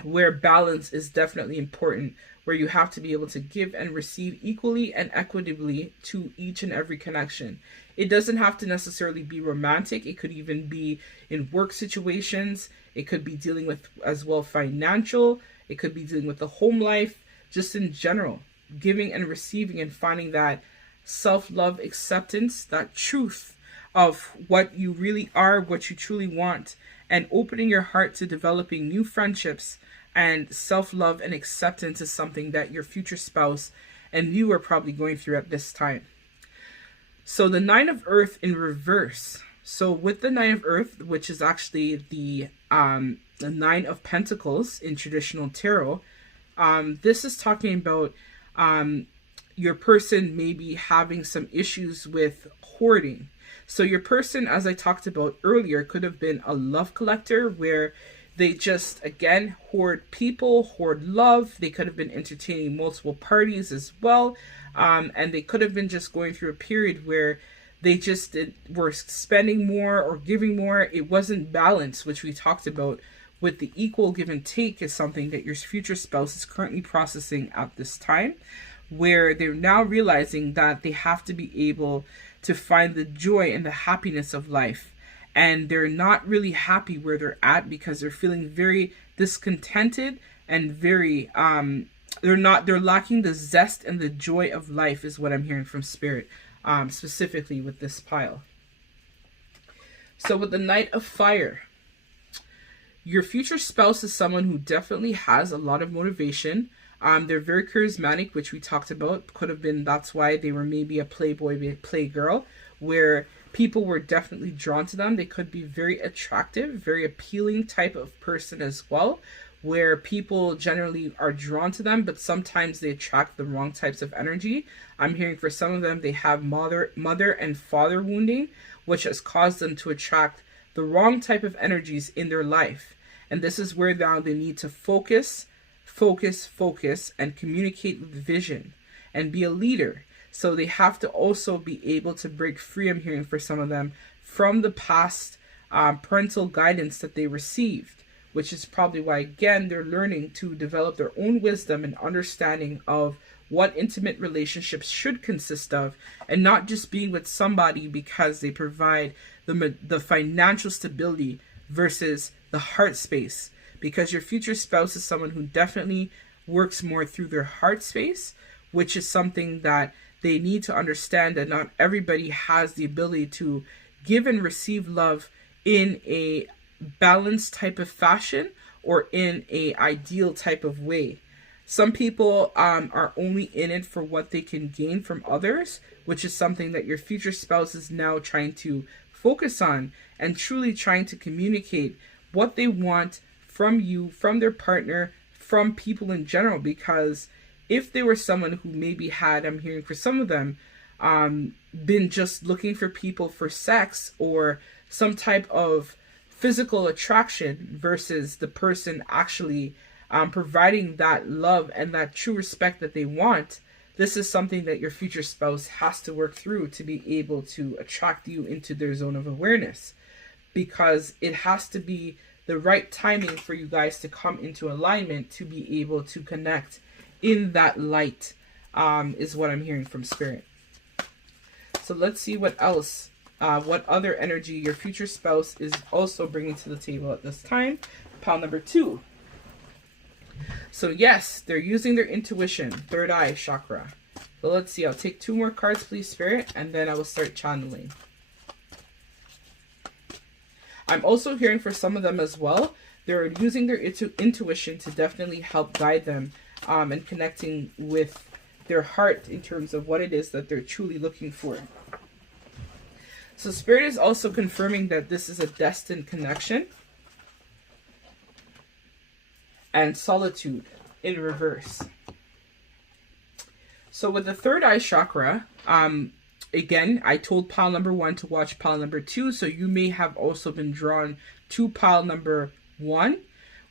where balance is definitely important, where you have to be able to give and receive equally and equitably to each and every connection. It doesn't have to necessarily be romantic. It could even be in work situations. It could be dealing with as well financial. It could be dealing with the home life, just in general, giving and receiving and finding that self-love, acceptance, that truth of what you really are, what you truly want, and opening your heart to developing new friendships. And self-love and acceptance is something that your future spouse and you are probably going through at this time. So the Nine of Earth in reverse. So with the Nine of Earth, which is actually the Nine of Pentacles in traditional tarot, this is talking about your person maybe having some issues with hoarding. So your person, as I talked about earlier, could have been a love collector, where they just, again, hoard people, hoard love. They could have been entertaining multiple parties as well. And they could have been just going through a period where they just were spending more or giving more. It wasn't balanced, which we talked about with the equal give and take, is something that your future spouse is currently processing at this time, where they're now realizing that they have to be able to find the joy and the happiness of life. And they're not really happy where they're at, because they're feeling very discontented and very, they're lacking the zest and the joy of life, is what I'm hearing from Spirit, specifically with this pile. So with the Knight of Fire, your future spouse is someone who definitely has a lot of motivation. They're very charismatic, which we talked about. Could have been, that's why they were maybe a playboy, playgirl, where people were definitely drawn to them. They could be very attractive, very appealing type of person as well, where people generally are drawn to them, but sometimes they attract the wrong types of energy. I'm hearing for some of them, they have mother and father wounding, which has caused them to attract the wrong type of energies in their life. And this is where now they need to focus, and communicate with vision and be a leader. So they have to also be able to break free, I'm hearing for some of them, from the past parental guidance that they received, which is probably why, again, they're learning to develop their own wisdom and understanding of what intimate relationships should consist of, and not just being with somebody because they provide the financial stability versus the heart space. Because your future spouse is someone who definitely works more through their heart space, which is something that they need to understand, that not everybody has the ability to give and receive love in a balanced type of fashion or in a ideal type of way. Some people are only in it for what they can gain from others, which is something that your future spouse is now trying to focus on, and truly trying to communicate what they want from you, from their partner, from people in general. Because if they were someone who maybe had, I'm hearing for some of them, been just looking for people for sex or some type of physical attraction versus the person actually providing that love and that true respect that they want, this is something that your future spouse has to work through to be able to attract you into their zone of awareness, because it has to be the right timing for you guys to come into alignment to be able to connect in that light, is what I'm hearing from Spirit. So let's see what else, what other energy your future spouse is also bringing to the table at this time. Pile number 2. So yes, they're using their intuition, third eye chakra. So let's see, I'll take 2 more cards, please, Spirit, and then I will start channeling. I'm also hearing for some of them as well, they're using their intuition to definitely help guide them and connecting with their heart in terms of what it is that they're truly looking for. So Spirit is also confirming that this is a destined connection. And solitude in reverse. So with the third eye chakra, again, I told pile number 1 to watch pile number 2. So you may have also been drawn to pile number 1,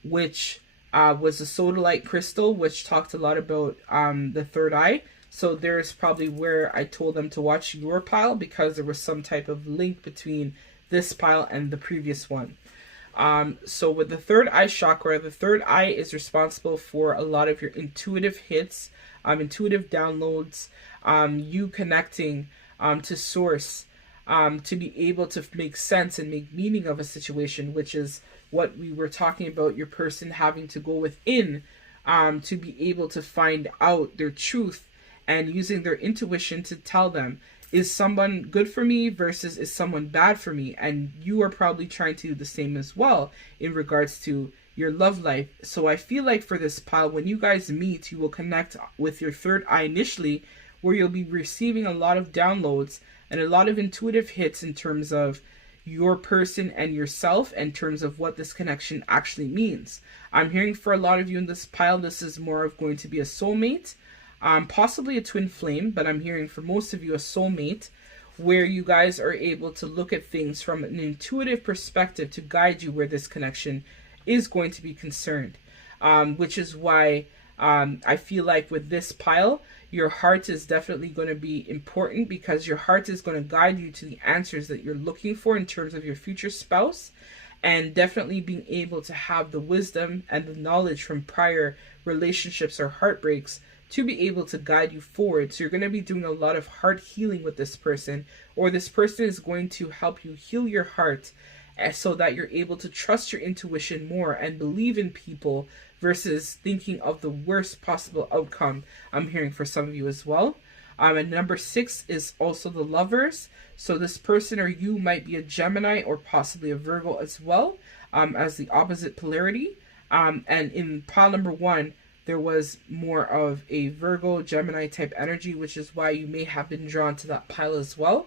which was a sodalite crystal, which talked a lot about the third eye. So there's probably where I told them to watch your pile, because there was some type of link between this pile and the previous one. So with the third eye chakra, the third eye is responsible for a lot of your intuitive hits, intuitive downloads, you connecting to source, to be able to make sense and make meaning of a situation, which is what we were talking about, your person having to go within to be able to find out their truth and using their intuition to tell them, is someone good for me versus is someone bad for me? And you are probably trying to do the same as well in regards to your love life. So I feel like for this pile, when you guys meet, you will connect with your third eye initially, where you'll be receiving a lot of downloads and a lot of intuitive hits in terms of your person and yourself, in terms of what this connection actually means. I'm hearing for a lot of you in this pile, this is more of going to be a soulmate. Possibly a twin flame, but I'm hearing for most of you a soulmate, where you guys are able to look at things from an intuitive perspective to guide you where this connection is going to be concerned. Which is why I feel like with this pile, your heart is definitely going to be important, because your heart is going to guide you to the answers that you're looking for in terms of your future spouse, and definitely being able to have the wisdom and the knowledge from prior relationships or heartbreaks to be able to guide you forward. So you're going to be doing a lot of heart healing with this person, or this person is going to help you heal your heart so that you're able to trust your intuition more and believe in people versus thinking of the worst possible outcome. I'm hearing for some of you as well. And number 6 is also the Lovers. So this person or you might be a Gemini or possibly a Virgo as well, as the opposite polarity. And in pile number 1, there was more of a Virgo, Gemini type energy, which is why you may have been drawn to that pile as well.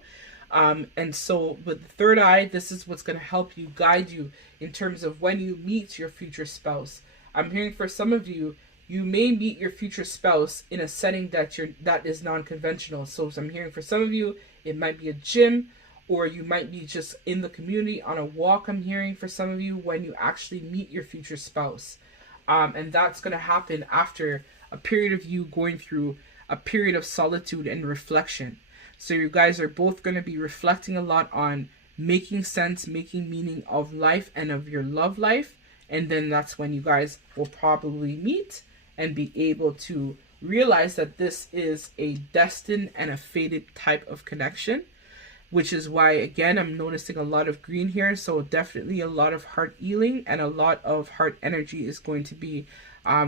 And so with the third eye, this is what's going to help you, guide you in terms of when you meet your future spouse. I'm hearing for some of you, you may meet your future spouse in a setting that is non-conventional. So I'm hearing for some of you, it might be a gym, or you might be just in the community on a walk. I'm hearing for some of you when you actually meet your future spouse. And that's going to happen after a period of you going through a period of solitude and reflection. So you guys are both going to be reflecting a lot on making sense, making meaning of life and of your love life. And then that's when you guys will probably meet and be able to realize that this is a destined and a fated type of connection, which is why, again, I'm noticing a lot of green here. So definitely a lot of heart healing and a lot of heart energy is going to be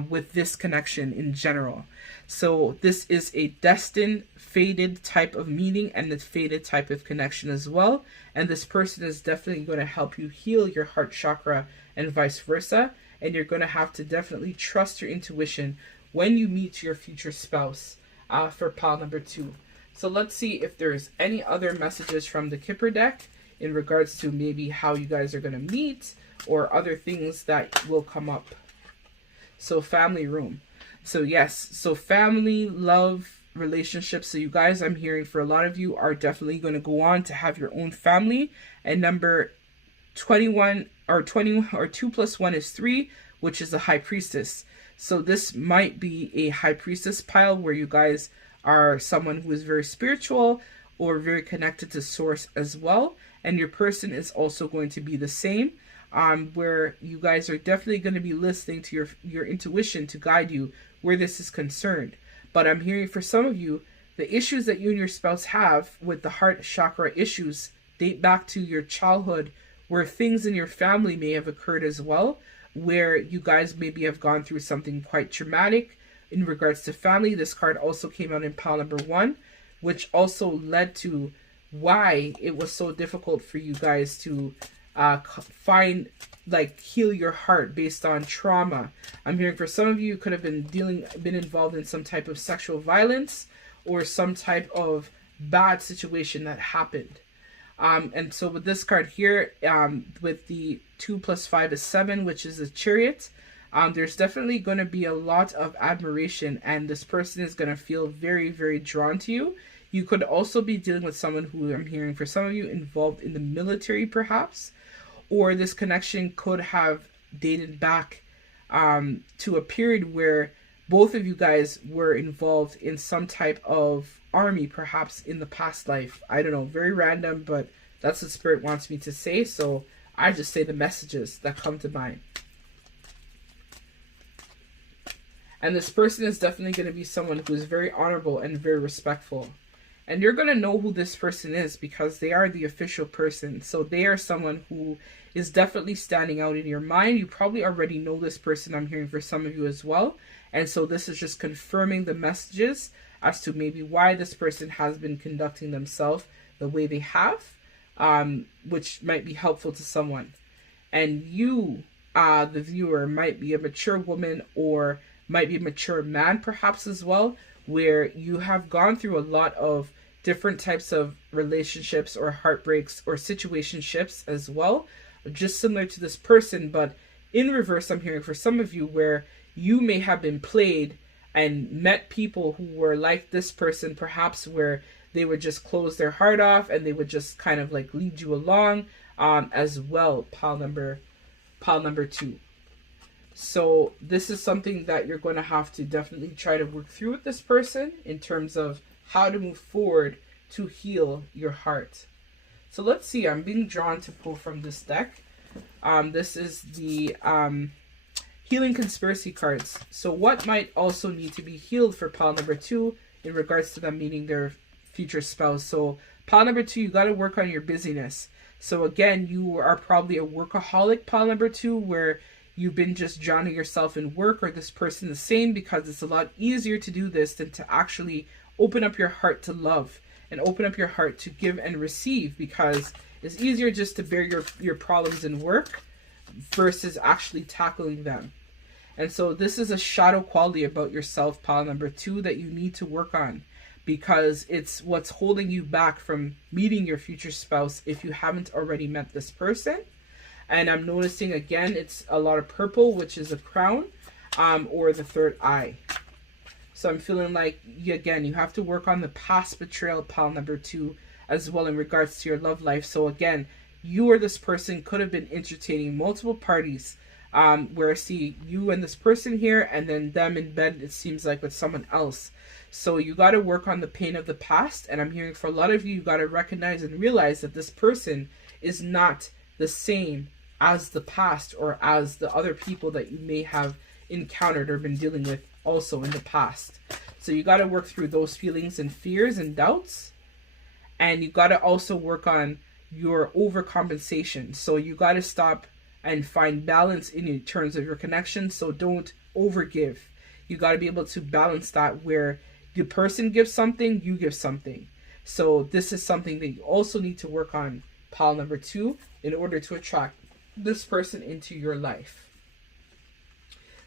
with this connection in general. So this is a destined, fated type of meeting and the fated type of connection as well. And this person is definitely going to help you heal your heart chakra and vice versa. And you're going to have to definitely trust your intuition when you meet your future spouse for pile number 2. So let's see if there's any other messages from the Kipper deck in regards to maybe how you guys are going to meet or other things that will come up. So family room. So yes, so family, love, relationships. So you guys, I'm hearing for a lot of you are definitely going to go on to have your own family. And number 21 or 2 plus 1 is 3, which is the High Priestess. So this might be a high priestess pile where you guys are someone who is very spiritual or very connected to source as well. And your person is also going to be the same, where you guys are definitely going to be listening to your intuition to guide you where this is concerned. But I'm hearing for some of you, the issues that you and your spouse have with the heart chakra issues date back to your childhood, where things in your family may have occurred as well, where you guys maybe have gone through something quite traumatic in regards to family. This card also came out in pile number 1, which also led to why it was so difficult for you guys to heal your heart based on trauma. I'm hearing for some of you could have been involved in some type of sexual violence or some type of bad situation that happened. And so with this card here, with the 2 + 5 is 7, which is a Chariot, there's definitely going to be a lot of admiration, and this person is going to feel very, very drawn to you. You could also be dealing with someone who, I'm hearing for some of you, involved in the military perhaps, or this connection could have dated back to a period where both of you guys were involved in some type of army, perhaps in the past life. I don't know, very random, but that's what Spirit wants me to say, so I just say the messages that come to mind. And this person is definitely going to be someone who is very honorable and very respectful. And you're going to know who this person is because they are the official person. So they are someone who is definitely standing out in your mind. You probably already know this person, I'm hearing for some of you as well. And so this is just confirming the messages as to maybe why this person has been conducting themselves the way they have, which might be helpful to someone. And you, the viewer, might be a mature woman or might be a mature man perhaps as well, where you have gone through a lot of different types of relationships or heartbreaks or situationships as well, just similar to this person. But in reverse, I'm hearing for some of you where you may have been played and met people who were like this person, perhaps where they would just close their heart off and they would just kind of like lead you along as well. Pile number 2. So this is something that you're going to have to definitely try to work through with this person in terms of how to move forward to heal your heart. So let's see, I'm being drawn to pull from this deck. This is the Healing Conspiracy cards. So what might also need to be healed for pile number 2 in regards to them meeting their future spouse? So pile number 2, you got to work on your busyness. So again, you are probably a workaholic, pile number 2, where you've been just drowning yourself in work, or this person the same, because it's a lot easier to do this than to actually open up your heart to love and open up your heart to give and receive, because it's easier just to bear your problems in work versus actually tackling them. And so this is a shadow quality about yourself, pile number 2, that you need to work on, because it's what's holding you back from meeting your future spouse if you haven't already met this person. And I'm noticing again, it's a lot of purple, which is a crown, or the third eye. So I'm feeling like, again, you have to work on the past betrayal, pile number 2, as well in regards to your love life. So again, you or this person could have been entertaining multiple parties, where I see you and this person here, and then them in bed, it seems like, with someone else. So you got to work on the pain of the past. And I'm hearing for a lot of you, you got to recognize and realize that this person is not the same as the past or as the other people that you may have encountered or been dealing with also in the past. So you got to work through those feelings and fears and doubts. And you got to also work on your overcompensation. So you got to stop and find balance in terms of your connection. So don't overgive. You got to be able to balance that, where the person gives something, you give something. So this is something that you also need to work on, pile number 2, in order to attract this person into your life.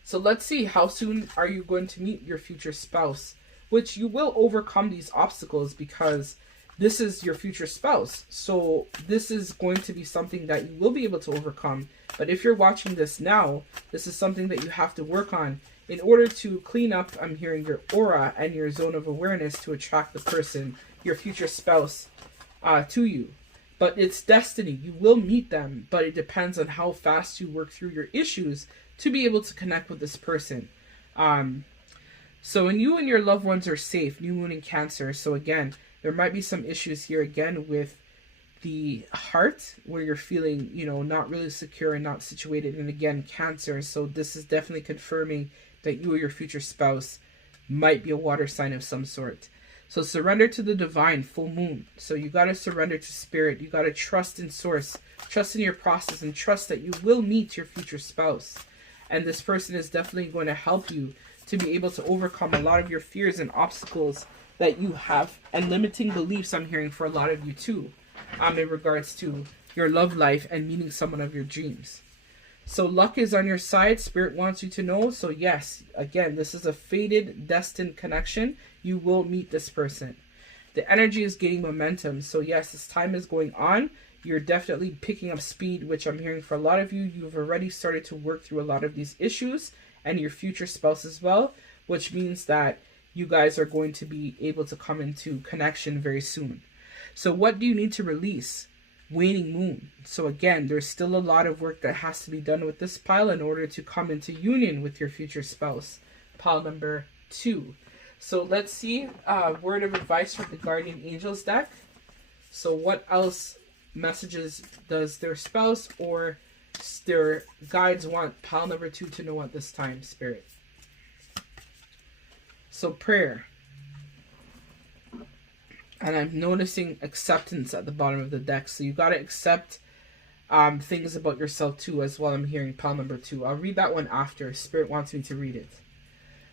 So let's see, how soon are you going to meet your future spouse? Which you will overcome these obstacles, because this is your future spouse. So this is going to be something that you will be able to overcome. But if you're watching this now, this is something that you have to work on in order to clean up, I'm hearing, your aura and your zone of awareness to attract the person, your future spouse, to you. But it's destiny. You will meet them, but it depends on how fast you work through your issues to be able to connect with this person. So when you and your loved ones are safe, new moon in Cancer. So again, there might be some issues here again with the heart, where you're feeling, not really secure and not situated. And again, Cancer. So this is definitely confirming that you or your future spouse might be a water sign of some sort. So surrender to the divine, full moon. So you got to surrender to spirit. You got to trust in source, trust in your process, and trust that you will meet your future spouse. And this person is definitely going to help you to be able to overcome a lot of your fears and obstacles that you have, and limiting beliefs I'm hearing for a lot of you too, in regards to your love life and meeting someone of your dreams. So luck is on your side. Spirit wants you to know. So yes, again, this is a fated, destined connection. You will meet this person. The energy is gaining momentum. So yes, this time is going on. You're definitely picking up speed, which I'm hearing for a lot of you. You've already started to work through a lot of these issues, and your future spouse as well, which means that you guys are going to be able to come into connection very soon. So what do you need to release? Waning moon. So again, there's still a lot of work that has to be done with this pile in order to come into union with your future spouse. Pile number 2. So let's see word of advice from the Guardian Angels deck. So what else messages does their spouse or their guides want pile number 2 to know at this time, Spirit? So prayer. And I'm noticing acceptance at the bottom of the deck. So you got to accept things about yourself too as well. I'm hearing pile number 2. I'll read that one after. Spirit wants me to read it.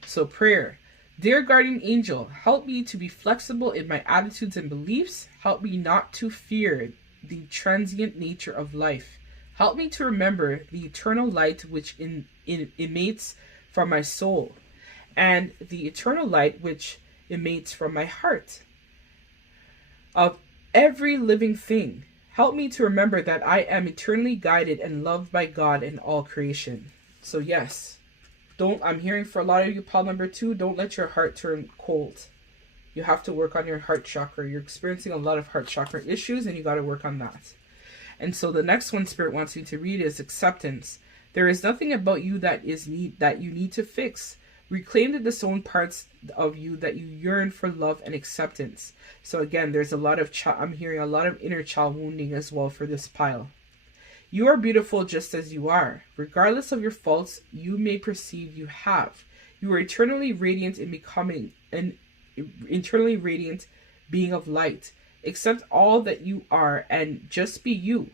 So prayer. Dear Guardian Angel, help me to be flexible in my attitudes and beliefs. Help me not to fear the transient nature of life. Help me to remember the eternal light which emanates from my soul, and the eternal light which emanates from my heart. Of every living thing, help me to remember that I am eternally guided and loved by God in all creation. So yes, I'm hearing for a lot of you, pile number 2, don't let your heart turn cold. You have to work on your heart chakra. You're experiencing a lot of heart chakra issues, and you got to work on that. And so the next one Spirit wants you to read is acceptance. There is nothing about you that you need to fix. Reclaim the disowned parts of you that you yearn for love and acceptance. So again, there's a lot of I'm hearing a lot of inner child wounding as well for this pile. You are beautiful just as you are. Regardless of your faults, you may perceive you have. You are eternally radiant in becoming an eternally radiant being of light. Accept all that you are and just be you.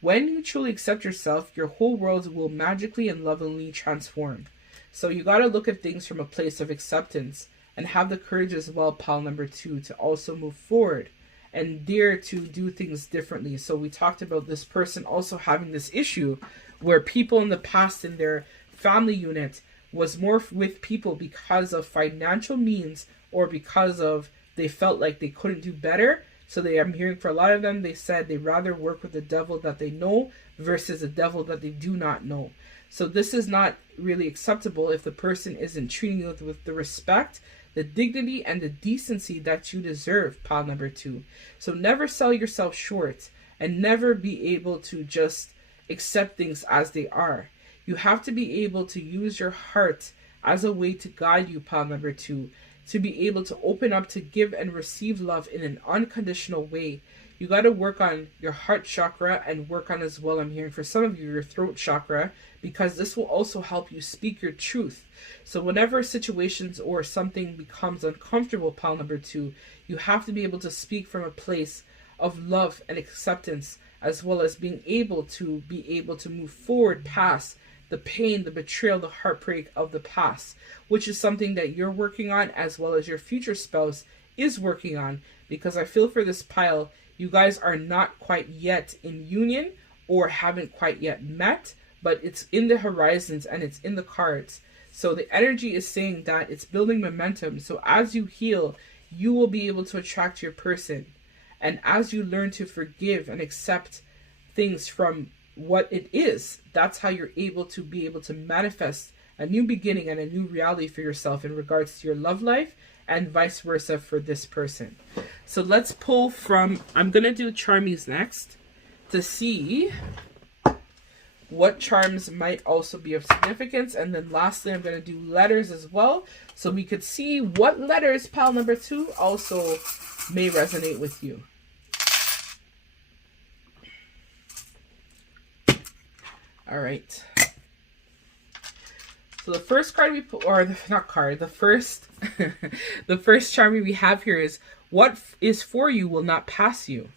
When you truly accept yourself, your whole world will magically and lovingly transform. So you got to look at things from a place of acceptance and have the courage as well, pile number 2, to also move forward and dare to do things differently. So we talked about this person also having this issue where people in the past in their family unit was more with people because of financial means or because of they felt like they couldn't do better. So I'm hearing for a lot of them, they said they'd rather work with the devil that they know versus the devil that they do not know. So this is not really acceptable if the person isn't treating you with the respect, the dignity, and the decency that you deserve, pile number 2. So never sell yourself short and never be able to just accept things as they are. You have to be able to use your heart as a way to guide you, pile number 2, to be able to open up to give and receive love in an unconditional way. You got to work on your heart chakra and work on as well, I'm hearing for some of you, your throat chakra, because this will also help you speak your truth. So whenever situations or something becomes uncomfortable, pile number 2, you have to be able to speak from a place of love and acceptance, as well as being able to move forward past the pain, the betrayal, the heartbreak of the past, which is something that you're working on as well as your future spouse is working on. Because I feel for this pile, you guys are not quite yet in union or haven't quite yet met, but it's in the horizons and it's in the cards. So the energy is saying that it's building momentum. So as you heal, you will be able to attract your person. And as you learn to forgive and accept things from what it is, that's how you're able to manifest a new beginning and a new reality for yourself in regards to your love life, and vice versa for this person. So let's pull from, I'm going to do Charmies next to see what charms might also be of significance. And then lastly, I'm going to do letters as well, so we could see what letters, pile number 2, also may resonate with you. All right. So the first card we put, or the, not card, the first, the first charm we have here is, what is for you will not pass you.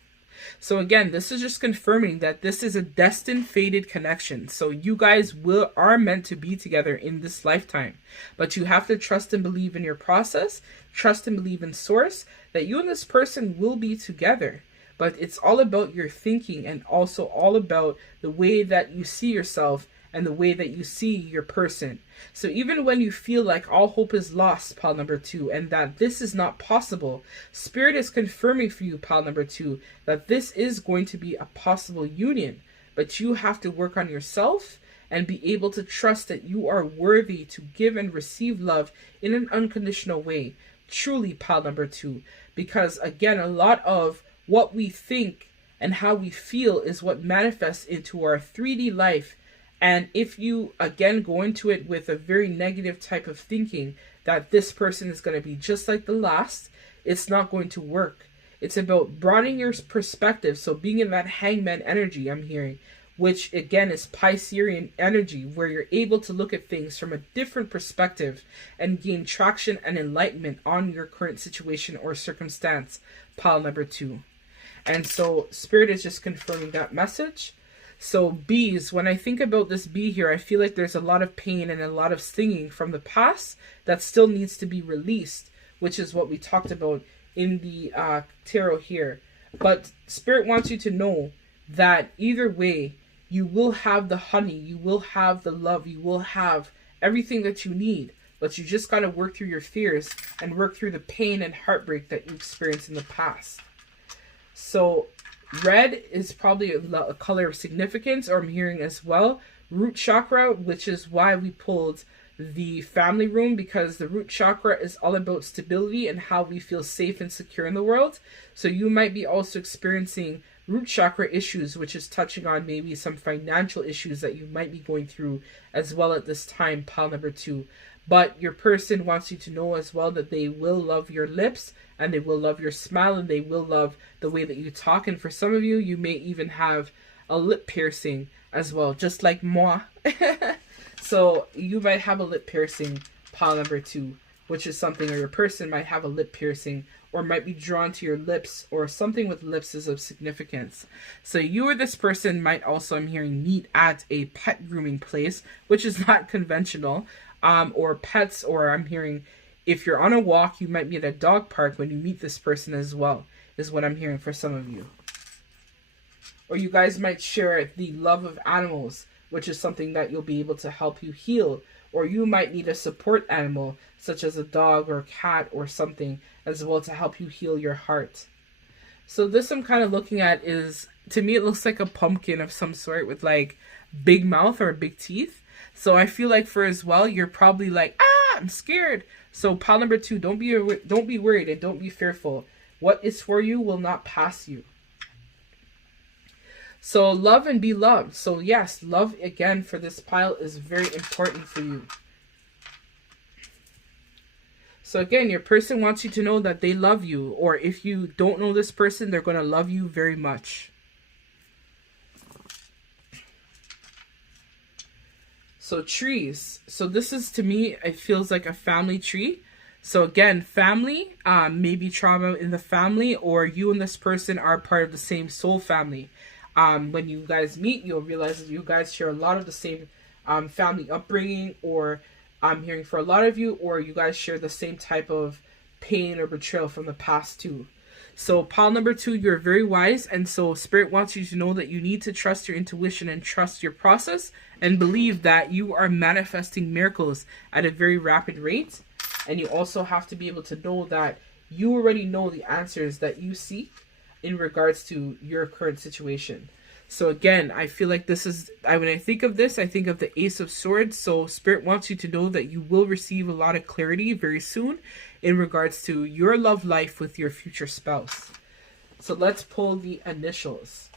So again, this is just confirming that this is a destined, fated connection. So you guys are meant to be together in this lifetime, but you have to trust and believe in your process, trust and believe in source, that you and this person will be together. But it's all about your thinking, and also all about the way that you see yourself and the way that you see your person. So even when you feel like all hope is lost, pile number 2, and that this is not possible, Spirit is confirming for you, pile number 2, that this is going to be a possible union. But you have to work on yourself and be able to trust that you are worthy to give and receive love in an unconditional way. Truly, pile number 2. Because again, a lot of what we think and how we feel is what manifests into our 3D life. And if you, again, go into it with a very negative type of thinking that this person is going to be just like the last, it's not going to work. It's about broadening your perspective. So being in that hangman energy, I'm hearing, which again is Piscean energy, where you're able to look at things from a different perspective and gain traction and enlightenment on your current situation or circumstance, pile number 2. And so Spirit is just confirming that message. So bees, when I think about this bee here, I feel like there's a lot of pain and a lot of stinging from the past that still needs to be released, which is what we talked about in the tarot here. But Spirit wants you to know that either way, you will have the honey, you will have the love, you will have everything that you need. But you just got to work through your fears and work through the pain and heartbreak that you experienced in the past. So red is probably a color of significance, or I'm hearing as well root chakra, which is why we pulled the family room, because the root chakra is all about stability and how we feel safe and secure in the world. So you might be also experiencing root chakra issues, which is touching on maybe some financial issues that you might be going through as well at this time, pile number 2. But your person wants you to know as well that they will love your lips, and they will love your smile, and they will love the way that you talk. And for some of you, you may even have a lip piercing as well, just like moi. So you might have a lip piercing, pile number 2, which is something, or your person might have a lip piercing, or might be drawn to your lips, or something with lips is of significance. So you or this person might also, I'm hearing, meet at a pet grooming place, which is not conventional, or pets, or I'm hearing, if you're on a walk, you might be at a dog park when you meet this person as well, is what I'm hearing for some of you. Or you guys might share the love of animals, which is something that you'll be able to help you heal. Or you might need a support animal, such as a dog or a cat or something, as well, to help you heal your heart. So this I'm kind of looking at is, to me, it looks like a pumpkin of some sort with like big mouth or big teeth. So I feel like for as well, you're probably like, I'm scared. So pile number 2, don't be worried and don't be fearful. What is for you will not pass you. So love and be loved. So yes, love again for this pile is very important for you. So again, your person wants you to know that they love you. Or if you don't know this person, they're going to love you very much. So trees. So this is, to me, it feels like a family tree. So again, family, maybe trauma in the family, or you and this person are part of the same soul family. When you guys meet, you'll realize that you guys share a lot of the same family upbringing, or I'm hearing for a lot of you, or you guys share the same type of pain or betrayal from the past too. So pile number 2, you're very wise, and so Spirit wants you to know that you need to trust your intuition and trust your process, and believe that you are manifesting miracles at a very rapid rate. And you also have to be able to know that you already know the answers that you seek in regards to your current situation. So again, I feel like this is, when I think of this, I think of the Ace of Swords. So Spirit wants you to know that you will receive a lot of clarity very soon in regards to your love life with your future spouse. So let's pull the initials.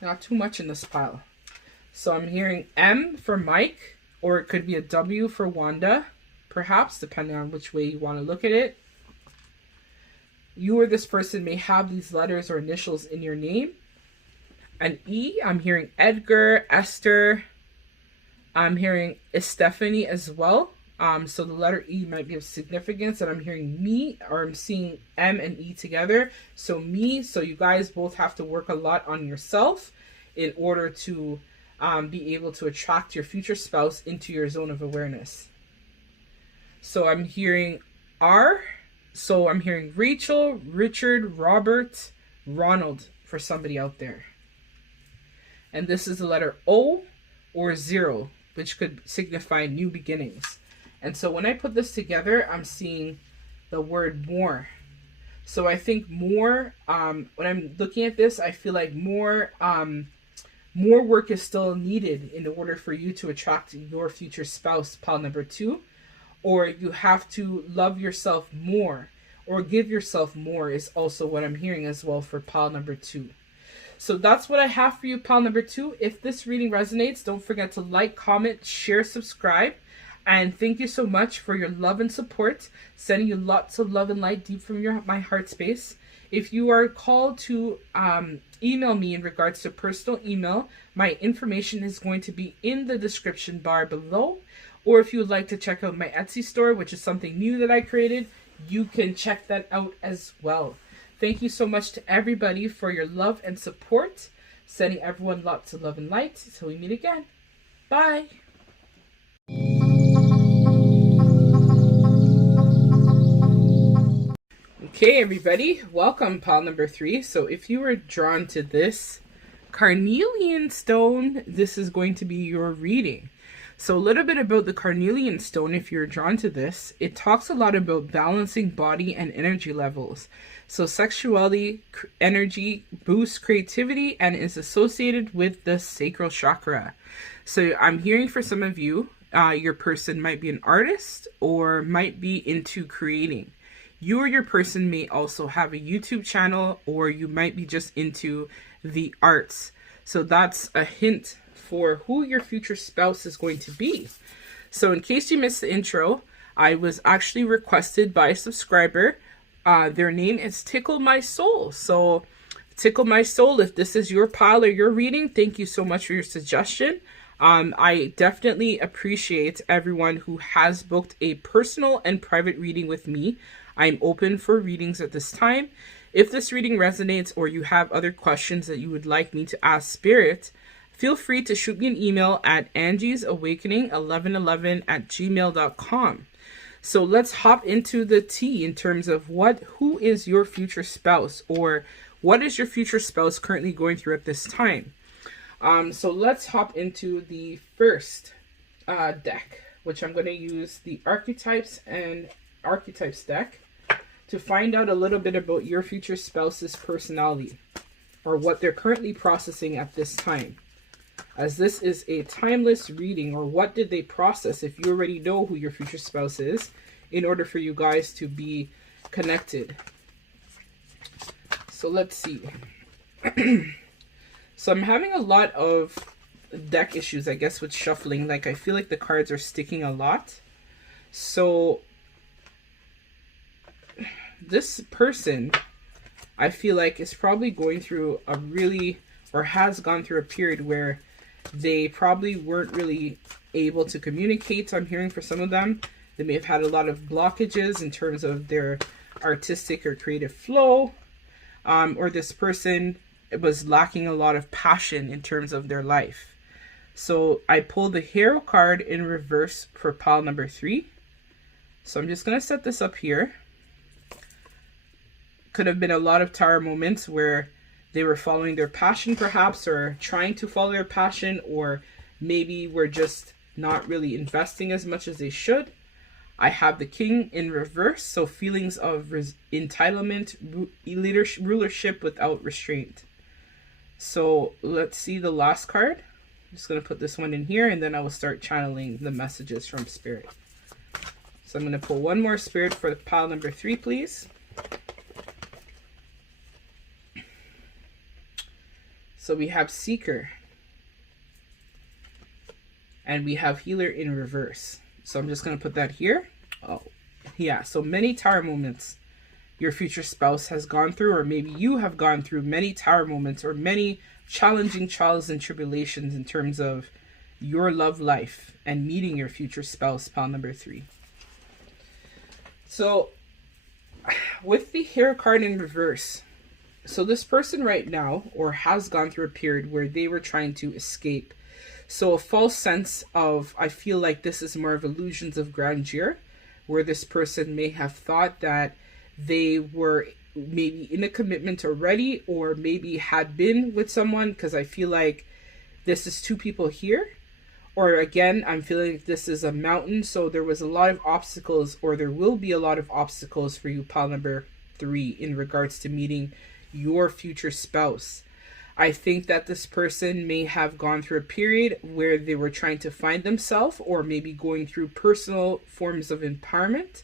Not too much in this pile. So I'm hearing M for Mike, or it could be a W for Wanda, perhaps, depending on which way you want to look at it. You or this person may have these letters or initials in your name. An E, I'm hearing Edgar, Esther. I'm hearing Stephanie as well. So the letter E might be of significance, and I'm hearing me, or I'm seeing M and E together. So me, so you guys both have to work a lot on yourself in order to be able to attract your future spouse into your zone of awareness. So I'm hearing R. So I'm hearing Rachel, Richard, Robert, Ronald for somebody out there. And this is the letter O or 0, which could signify new beginnings. And so when I put this together, I'm seeing the word more. So I think more, when I'm looking at this, I feel like more work is still needed in order for you to attract your future spouse, pile number 2. Or you have to love yourself more, or give yourself more is also what I'm hearing as well for pile number 2. So that's what I have for you, pile number 2. If this reading resonates, don't forget to like, comment, share, subscribe. And thank you so much for your love and support. Sending you lots of love and light deep from my heart space. If you are called to email me in regards to personal email, my information is going to be in the description bar below. Or if you would like to check out my Etsy store, which is something new that I created, you can check that out as well. Thank you so much to everybody for your love and support. Sending everyone lots of love and light until we meet again. Bye. Okay, everybody, welcome, pile number 3. So if you were drawn to this carnelian stone, this is going to be your reading. So a little bit about the carnelian stone, if you're drawn to this, it talks a lot about balancing body and energy levels. So sexuality, energy boosts creativity and is associated with the sacral chakra. So I'm hearing for some of you, your person might be an artist or might be into creating. You or your person may also have a YouTube channel, or you might be just into the arts. So that's a hint for who your future spouse is going to be. So in case you missed the intro, I was actually requested by a subscriber. Their name is Tickle My Soul. So Tickle My Soul, if this is your pile or your reading, thank you so much for your suggestion. I definitely appreciate everyone who has booked a personal and private reading with me. I'm open for readings at this time. If this reading resonates or you have other questions that you would like me to ask Spirit, feel free to shoot me an email at angiesawakening1111@gmail.com. So let's hop into the tea in terms of who is your future spouse, or what is your future spouse currently going through at this time. So let's hop into the first deck, which I'm going to use the Archetypes deck to find out a little bit about your future spouse's personality, or what they're currently processing at this time. As this is a timeless reading, or what did they process if you already know who your future spouse is, in order for you guys to be connected. So let's see. So I'm having a lot of deck issues, I guess, with shuffling. Like, I feel like the cards are sticking a lot. So this person, I feel like, is probably going through has gone through a period where they probably weren't really able to communicate. I'm hearing for some of them, they may have had a lot of blockages in terms of their artistic or creative flow, or this person was lacking a lot of passion in terms of their life. So I pulled the Hero card in reverse for pile number 3. So I'm just going to set this up here. Could have been a lot of Tower moments where they were following their passion, perhaps, or trying to follow their passion, or maybe were just not really investing as much as they should. I have the King in reverse, so feelings of entitlement, rulership without restraint. So let's see the last card. I'm just going to put this one in here, and then I will start channeling the messages from Spirit. So I'm going to pull one more Spirit for pile number 3, please. So So we have seeker. And we have healer in reverse. So I'm just going to put that here. Oh, yeah. So many tower moments your future spouse has gone through, or maybe you have gone through many tower moments or many challenging trials and tribulations in terms of your love life and meeting your future spouse, pile number 3. So with the Hero card in reverse, so this person right now, or has gone through a period where they were trying to escape. So a false sense of, I feel like this is more of illusions of grandeur, where this person may have thought that they were maybe in a commitment already, or maybe had been with someone, because I feel like this is 2 people here. Or again, I'm feeling like this is a mountain, so there was a lot of obstacles, or there will be a lot of obstacles for you, pile number 3, in regards to meeting your future spouse. I think that this person may have gone through a period where they were trying to find themselves, or maybe going through personal forms of empowerment.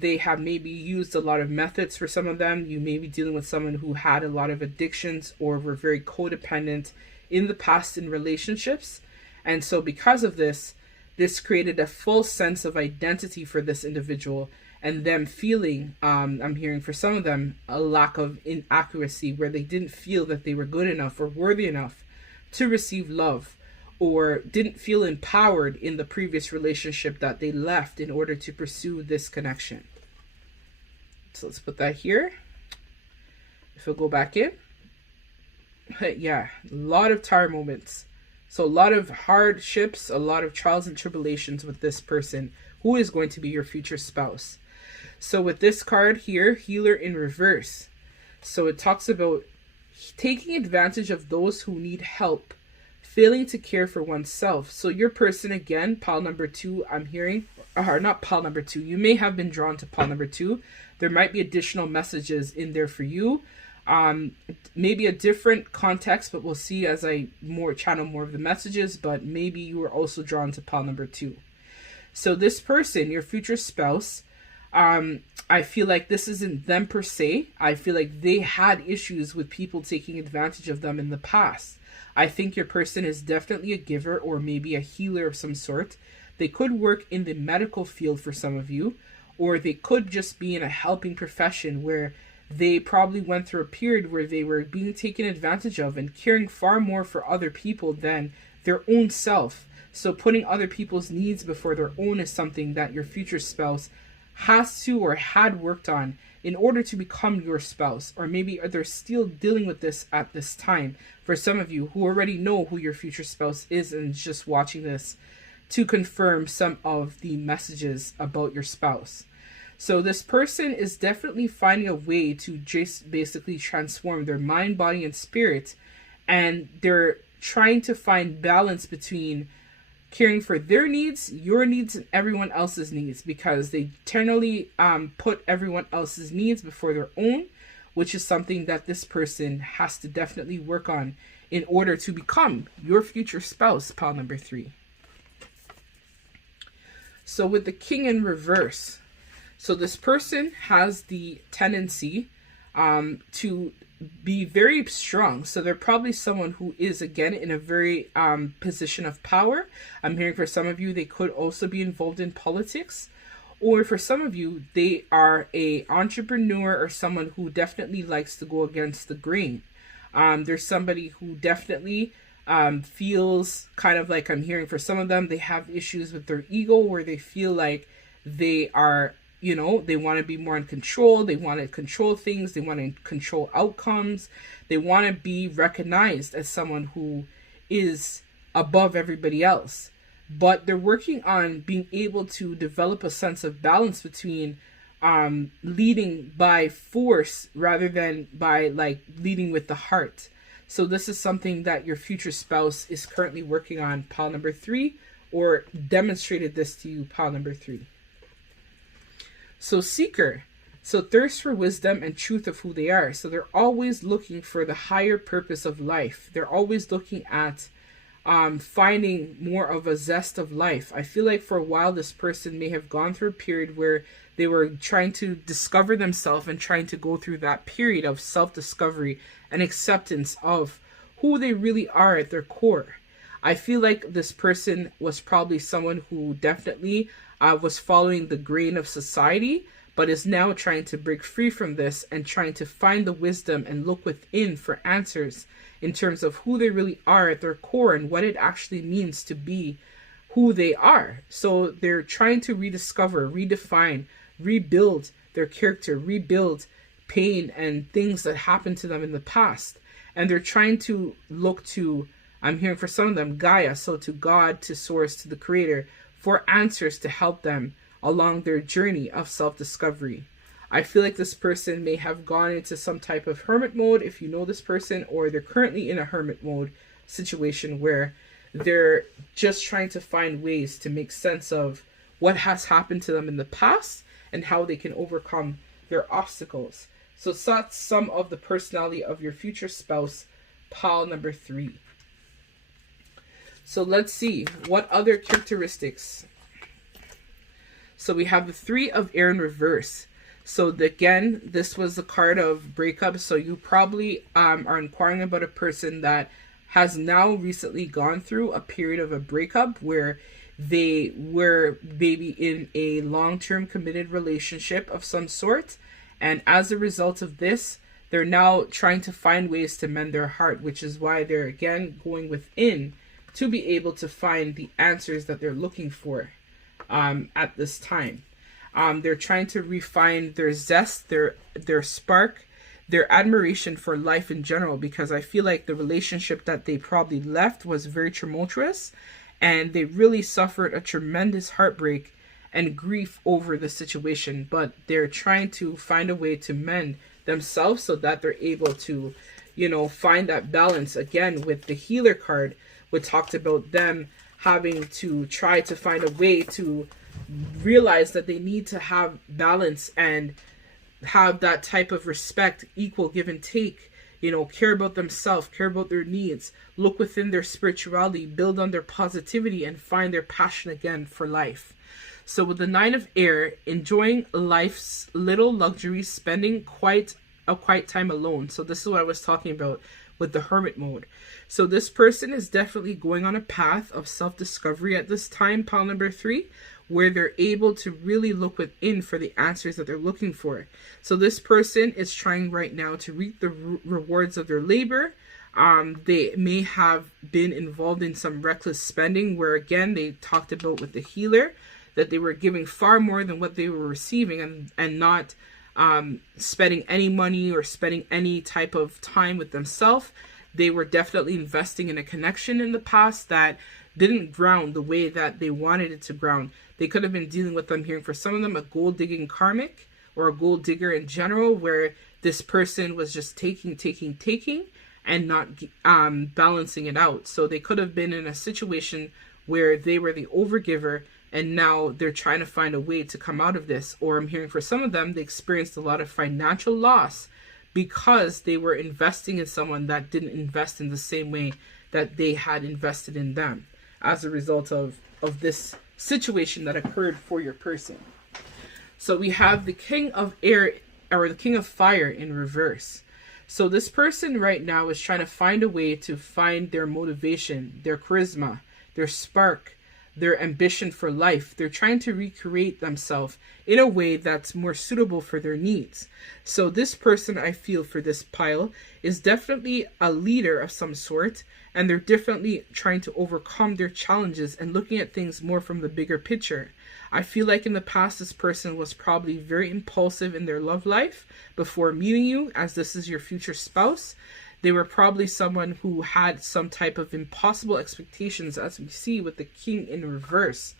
They have maybe used a lot of methods for some of them. You may be dealing with someone who had a lot of addictions or were very codependent in the past in relationships. And so because of this, this created a false sense of identity for this individual, and them feeling, I'm hearing for some of them, a lack of inaccuracy, where they didn't feel that they were good enough or worthy enough to receive love, or didn't feel empowered in the previous relationship that they left in order to pursue this connection. So let's put that here. If we'll go back in. Yeah, a lot of tower moments. So a lot of hardships, a lot of trials and tribulations with this person who is going to be your future spouse. So with this card here, healer in reverse. So it talks about taking advantage of those who need help, failing to care for oneself. So your person, again, pile number 2, I'm hearing, or not pile number 2. You may have been drawn to pile number 2. There might be additional messages in there for you. Maybe a different context, but we'll see as I channel more of the messages, but maybe you were also drawn to pile number 2. So this person, your future spouse, I feel like this isn't them per se. I feel like they had issues with people taking advantage of them in the past. I think your person is definitely a giver, or maybe a healer of some sort. They could work in the medical field for some of you, or they could just be in a helping profession where they probably went through a period where they were being taken advantage of and caring far more for other people than their own self. So putting other people's needs before their own is something that your future spouse has to or had worked on in order to become your spouse. Or maybe they're still dealing with this at this time. For some of you who already know who your future spouse is and just watching this to confirm some of the messages about your spouse. So this person is definitely finding a way to just basically transform their mind, body, and spirit. And they're trying to find balance between caring for their needs, your needs, and everyone else's needs, because they generally put everyone else's needs before their own, which is something that this person has to definitely work on in order to become your future spouse, pile number 3. So with the king in reverse, so this person has the tendency to be very strong. So they're probably someone who is, again, in a very position of power. I'm hearing for some of you, they could also be involved in politics. Or for some of you, they are a entrepreneur or someone who definitely likes to go against the grain. There's somebody who definitely feels kind of like, I'm hearing for some of them, they have issues with their ego, where they feel like they are, you know, they want to be more in control. They want to control things. They want to control outcomes. They want to be recognized as someone who is above everybody else. But they're working on being able to develop a sense of balance between leading by force rather than by leading with the heart. So this is something that your future spouse is currently working on, pile number 3, or demonstrated this to you, pile number 3. So seeker, so thirst for wisdom and truth of who they are. So they're always looking for the higher purpose of life. They're always looking at finding more of a zest of life. I feel like for a while, this person may have gone through a period where they were trying to discover themselves and trying to go through that period of self-discovery and acceptance of who they really are at their core. I feel like this person was probably someone who definitely was following the grain of society, but is now trying to break free from this and trying to find the wisdom and look within for answers in terms of who they really are at their core and what it actually means to be who they are. So they're trying to rediscover, redefine, rebuild their character, rebuild pain and things that happened to them in the past. And they're trying to look to, I'm hearing for some of them, Gaia, so to God, to Source, to the Creator, for answers to help them along their journey of self-discovery. I feel like this person may have gone into some type of hermit mode, if you know this person, or they're currently in a hermit mode situation where they're just trying to find ways to make sense of what has happened to them in the past and how they can overcome their obstacles. So that's some of the personality of your future spouse, pile number 3. So let's see, what other characteristics? So we have the 3 of air in reverse. So again, this was the card of breakup. So you probably are inquiring about a person that has now recently gone through a period of a breakup where they were maybe in a long-term committed relationship of some sort. And as a result of this, they're now trying to find ways to mend their heart, which is why they're again going within to be able to find the answers that they're looking for at this time. They're trying to refine their zest, their spark, their admiration for life in general, because I feel like the relationship that they probably left was very tumultuous and they really suffered a tremendous heartbreak and grief over the situation, but they're trying to find a way to mend themselves so that they're able to, find that balance. Again, with the healer card, we talked about them having to try to find a way to realize that they need to have balance and have that type of respect, equal give and take, care about themselves, care about their needs, look within their spirituality, build on their positivity, and find their passion again for life. So with the 9 of air, enjoying life's little luxuries, spending quite time alone. So this is what I was talking about with the hermit mode. So this person is definitely going on a path of self-discovery at this time, pile number 3, where they're able to really look within for the answers that they're looking for. So this person is trying right now to reap the rewards of their labor. They may have been involved in some reckless spending where, again, they talked about with the healer that they were giving far more than what they were receiving and not spending any money or spending any type of time with themselves. They were definitely investing in a connection in the past that didn't ground the way that they wanted it to ground. They could have been dealing with, I'm hearing for some of them, a gold digging karmic or a gold digger in general, where this person was just taking and not balancing it out. So they could have been in a situation where they were the overgiver and now they're trying to find a way to come out of this. Or I'm hearing for some of them, they experienced a lot of financial loss because they were investing in someone that didn't invest in the same way that they had invested in them as a result of this situation that occurred for your person. So we have the King of Air or the King of Fire in reverse. So this person right now is trying to find a way to find their motivation, their charisma, their spark, their ambition for life. They're trying to recreate themselves in a way that's more suitable for their needs. So this person, I feel, for this pile is definitely a leader of some sort, and they're definitely trying to overcome their challenges and looking at things more from the bigger picture. I feel like in the past, this person was probably very impulsive in their love life before meeting you, as this is your future spouse. They were probably someone who had some type of impossible expectations, as we see with the King in reverse,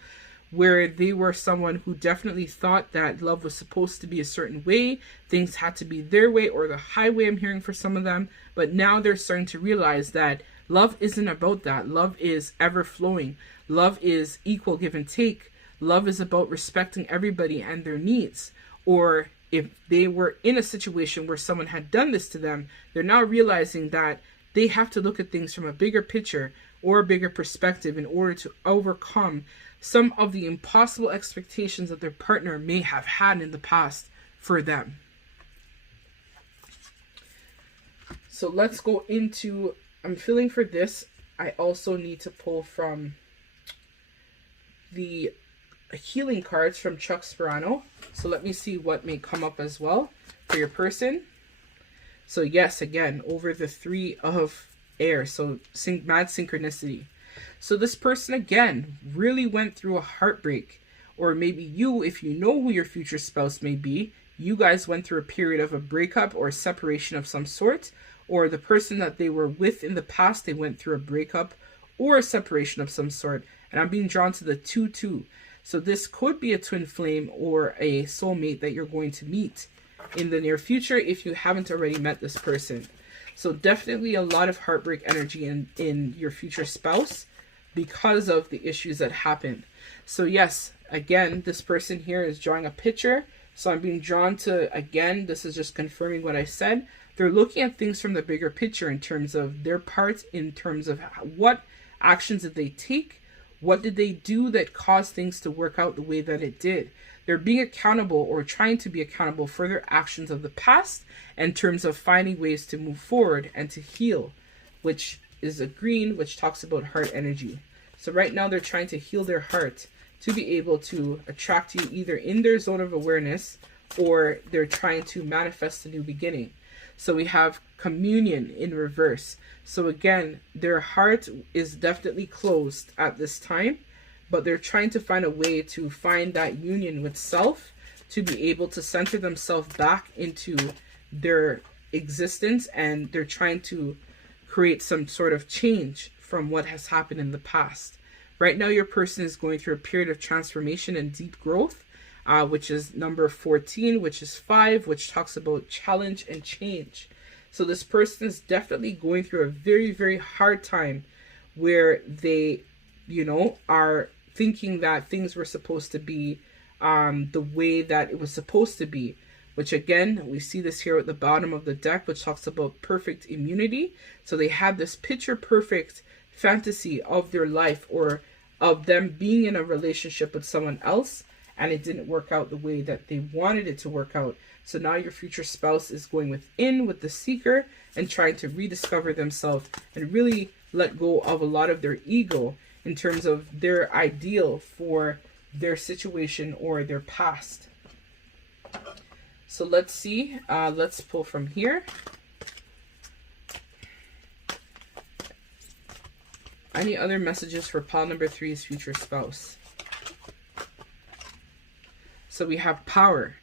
where they were someone who definitely thought that love was supposed to be a certain way, things had to be their way or the highway, I'm hearing for some of them. But now they're starting to realize that love isn't about that. Love is ever flowing. Love is equal give and take. Love is about respecting everybody and their needs. Or if they were in a situation where someone had done this to them, they're now realizing that they have to look at things from a bigger picture or a bigger perspective in order to overcome some of the impossible expectations that their partner may have had in the past for them. So let's go into I'm feeling for this, I also need to pull from the healing cards from Chuck Sperano. So let me see what may come up as well for your person. So yes, again, over the 3 of air. So mad synchronicity. So this person, again, really went through a heartbreak. Or maybe you, if you know who your future spouse may be, you guys went through a period of a breakup or separation of some sort. Or the person that they were with in the past, they went through a breakup or a separation of some sort. And I'm being drawn to the 2-2. So this could be a twin flame or a soulmate that you're going to meet in the near future if you haven't already met this person. So definitely a lot of heartbreak energy in your future spouse because of the issues that happened. So yes, again, this person here is drawing a picture. So I'm being drawn to, again, this is just confirming what I said. They're looking at things from the bigger picture in terms of their part, in terms of what actions did they take, what did they do that caused things to work out the way that it did. They're being accountable or trying to be accountable for their actions of the past in terms of finding ways to move forward and to heal, which is a green, which talks about heart energy. So right now they're trying to heal their heart to be able to attract you either in their zone of awareness or they're trying to manifest a new beginning. So we have communion in reverse. So again, their heart is definitely closed at this time, but they're trying to find a way to find that union with self to be able to center themselves back into their existence, and they're trying to create some sort of change from what has happened in the past. Right now, your person is going through a period of transformation and deep growth, which is number 14, which is 5, which talks about challenge and change. So this person is definitely going through a very, very hard time where they, are thinking that things were supposed to be the way that it was supposed to be, which again, we see this here at the bottom of the deck, which talks about perfect immunity. So they had this picture perfect fantasy of their life or of them being in a relationship with someone else, and it didn't work out the way that they wanted it to work out. So now your future spouse is going within with the seeker and trying to rediscover themselves and really let go of a lot of their ego in terms of their ideal for their situation or their past. So let's see. Let's pull from here. Any other messages for pile number 3's future spouse? So we have power.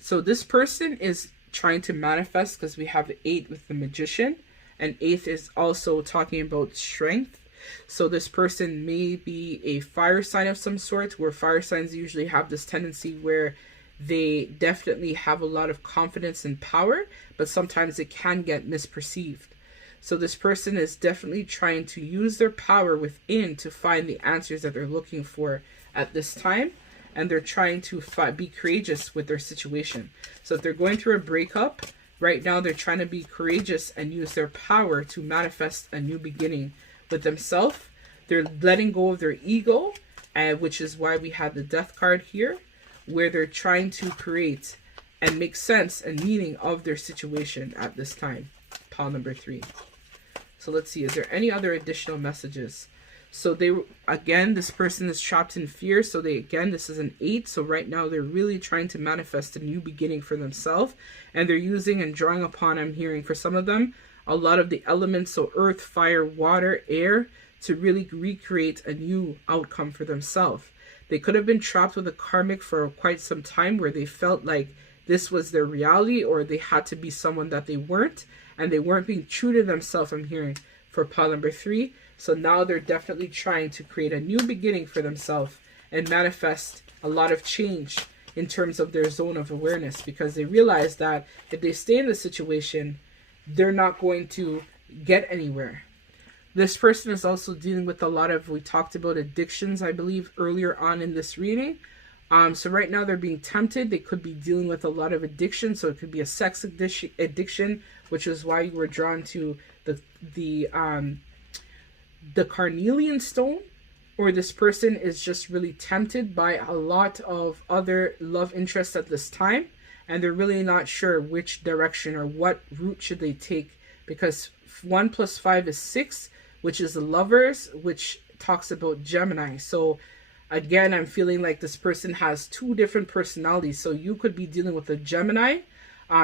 So this person is trying to manifest because we have 8 with the magician, and 8 is also talking about strength. So this person may be a fire sign of some sort, where fire signs usually have this tendency where they definitely have a lot of confidence and power, but sometimes it can get misperceived. So this person is definitely trying to use their power within to find the answers that they're looking for at this time. And they're trying to be courageous with their situation. So if they're going through a breakup, right now they're trying to be courageous and use their power to manifest a new beginning with themselves. They're letting go of their ego, which is why we have the death card here, where they're trying to create and make sense and meaning of their situation at this time. Pile number 3. So let's see, is there any other additional messages? So this person is trapped in fear. So this is an 8. So right now they're really trying to manifest a new beginning for themselves. And they're using and drawing upon, I'm hearing for some of them, a lot of the elements. So earth, fire, water, air, to really recreate a new outcome for themselves. They could have been trapped with a karmic for quite some time where they felt like this was their reality, or they had to be someone that they weren't. And they weren't being true to themselves, I'm hearing, for pile number 3. So now they're definitely trying to create a new beginning for themselves and manifest a lot of change in terms of their zone of awareness, because they realize that if they stay in the situation, they're not going to get anywhere. This person is also dealing with a lot of, we talked about addictions, I believe, earlier on in this reading. So right now they're being tempted. They could be dealing with a lot of addiction. So it could be a sex addiction, which is why you were drawn to the carnelian stone, or this person is just really tempted by a lot of other love interests at this time, and they're really not sure which direction or what route should they take because 1 plus 5 is 6, which is the Lovers, which talks about Gemini. So again, I'm feeling like this person has two different personalities. So you could be dealing with a Gemini,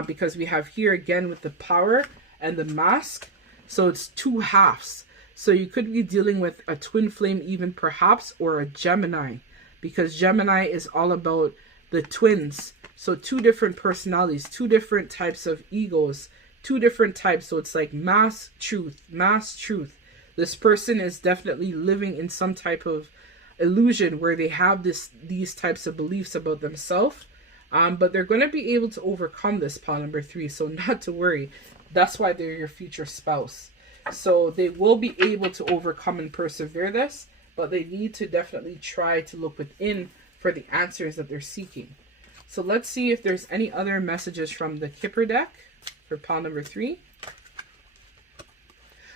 because we have here again with the Power and the Mask. So it's two halves. So you could be dealing with a twin flame even perhaps, or a Gemini, because Gemini is all about the twins. So two different personalities, two different types of egos, two different types. So it's like mass truth, mass truth. This person is definitely living in some type of illusion where they have these types of beliefs about themselves. But they're going to be able to overcome this, pile number 3. So not to worry. That's why they're your future spouse. So they will be able to overcome and persevere this, but they need to definitely try to look within for the answers that they're seeking. So let's see if there's any other messages from the Kipper deck for pile number 3.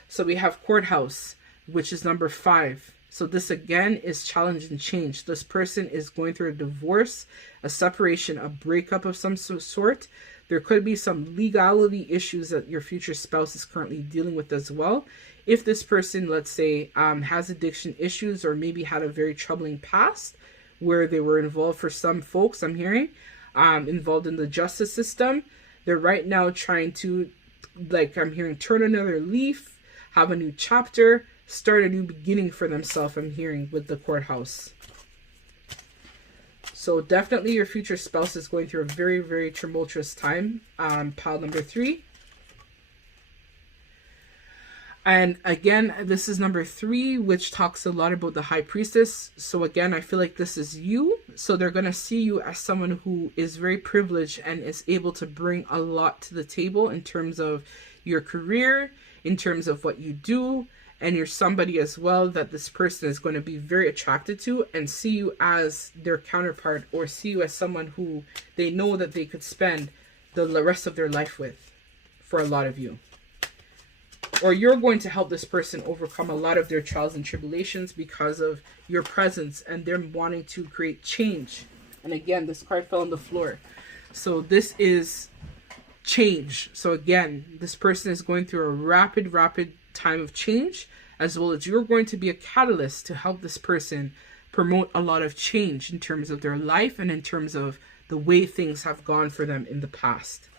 So we have Courthouse, which is number 5. So this again is challenge and change. This person is going through a divorce, a separation, a breakup of some sort. There could be some legality issues that your future spouse is currently dealing with as well. If this person, let's say, has addiction issues, or maybe had a very troubling past where they were involved, for some folks I'm hearing, involved in the justice system, they're right now trying to, like I'm hearing, turn another leaf, have a new chapter, start a new beginning for themselves, I'm hearing, with the Courthouse. So definitely your future spouse is going through a very, very tumultuous time. Pile number 3. And again, this is number 3, which talks a lot about the High Priestess. So again, I feel like this is you. So they're going to see you as someone who is very privileged and is able to bring a lot to the table in terms of your career, in terms of what you do. And you're somebody as well that this person is going to be very attracted to and see you as their counterpart, or see you as someone who they know that they could spend the rest of their life with, for a lot of you. Or you're going to help this person overcome a lot of their trials and tribulations because of your presence and them wanting to create change. And again, this card fell on the floor. So this is change. So again, this person is going through a rapid time of change, as well as you're going to be a catalyst to help this person promote a lot of change in terms of their life and in terms of the way things have gone for them in the past.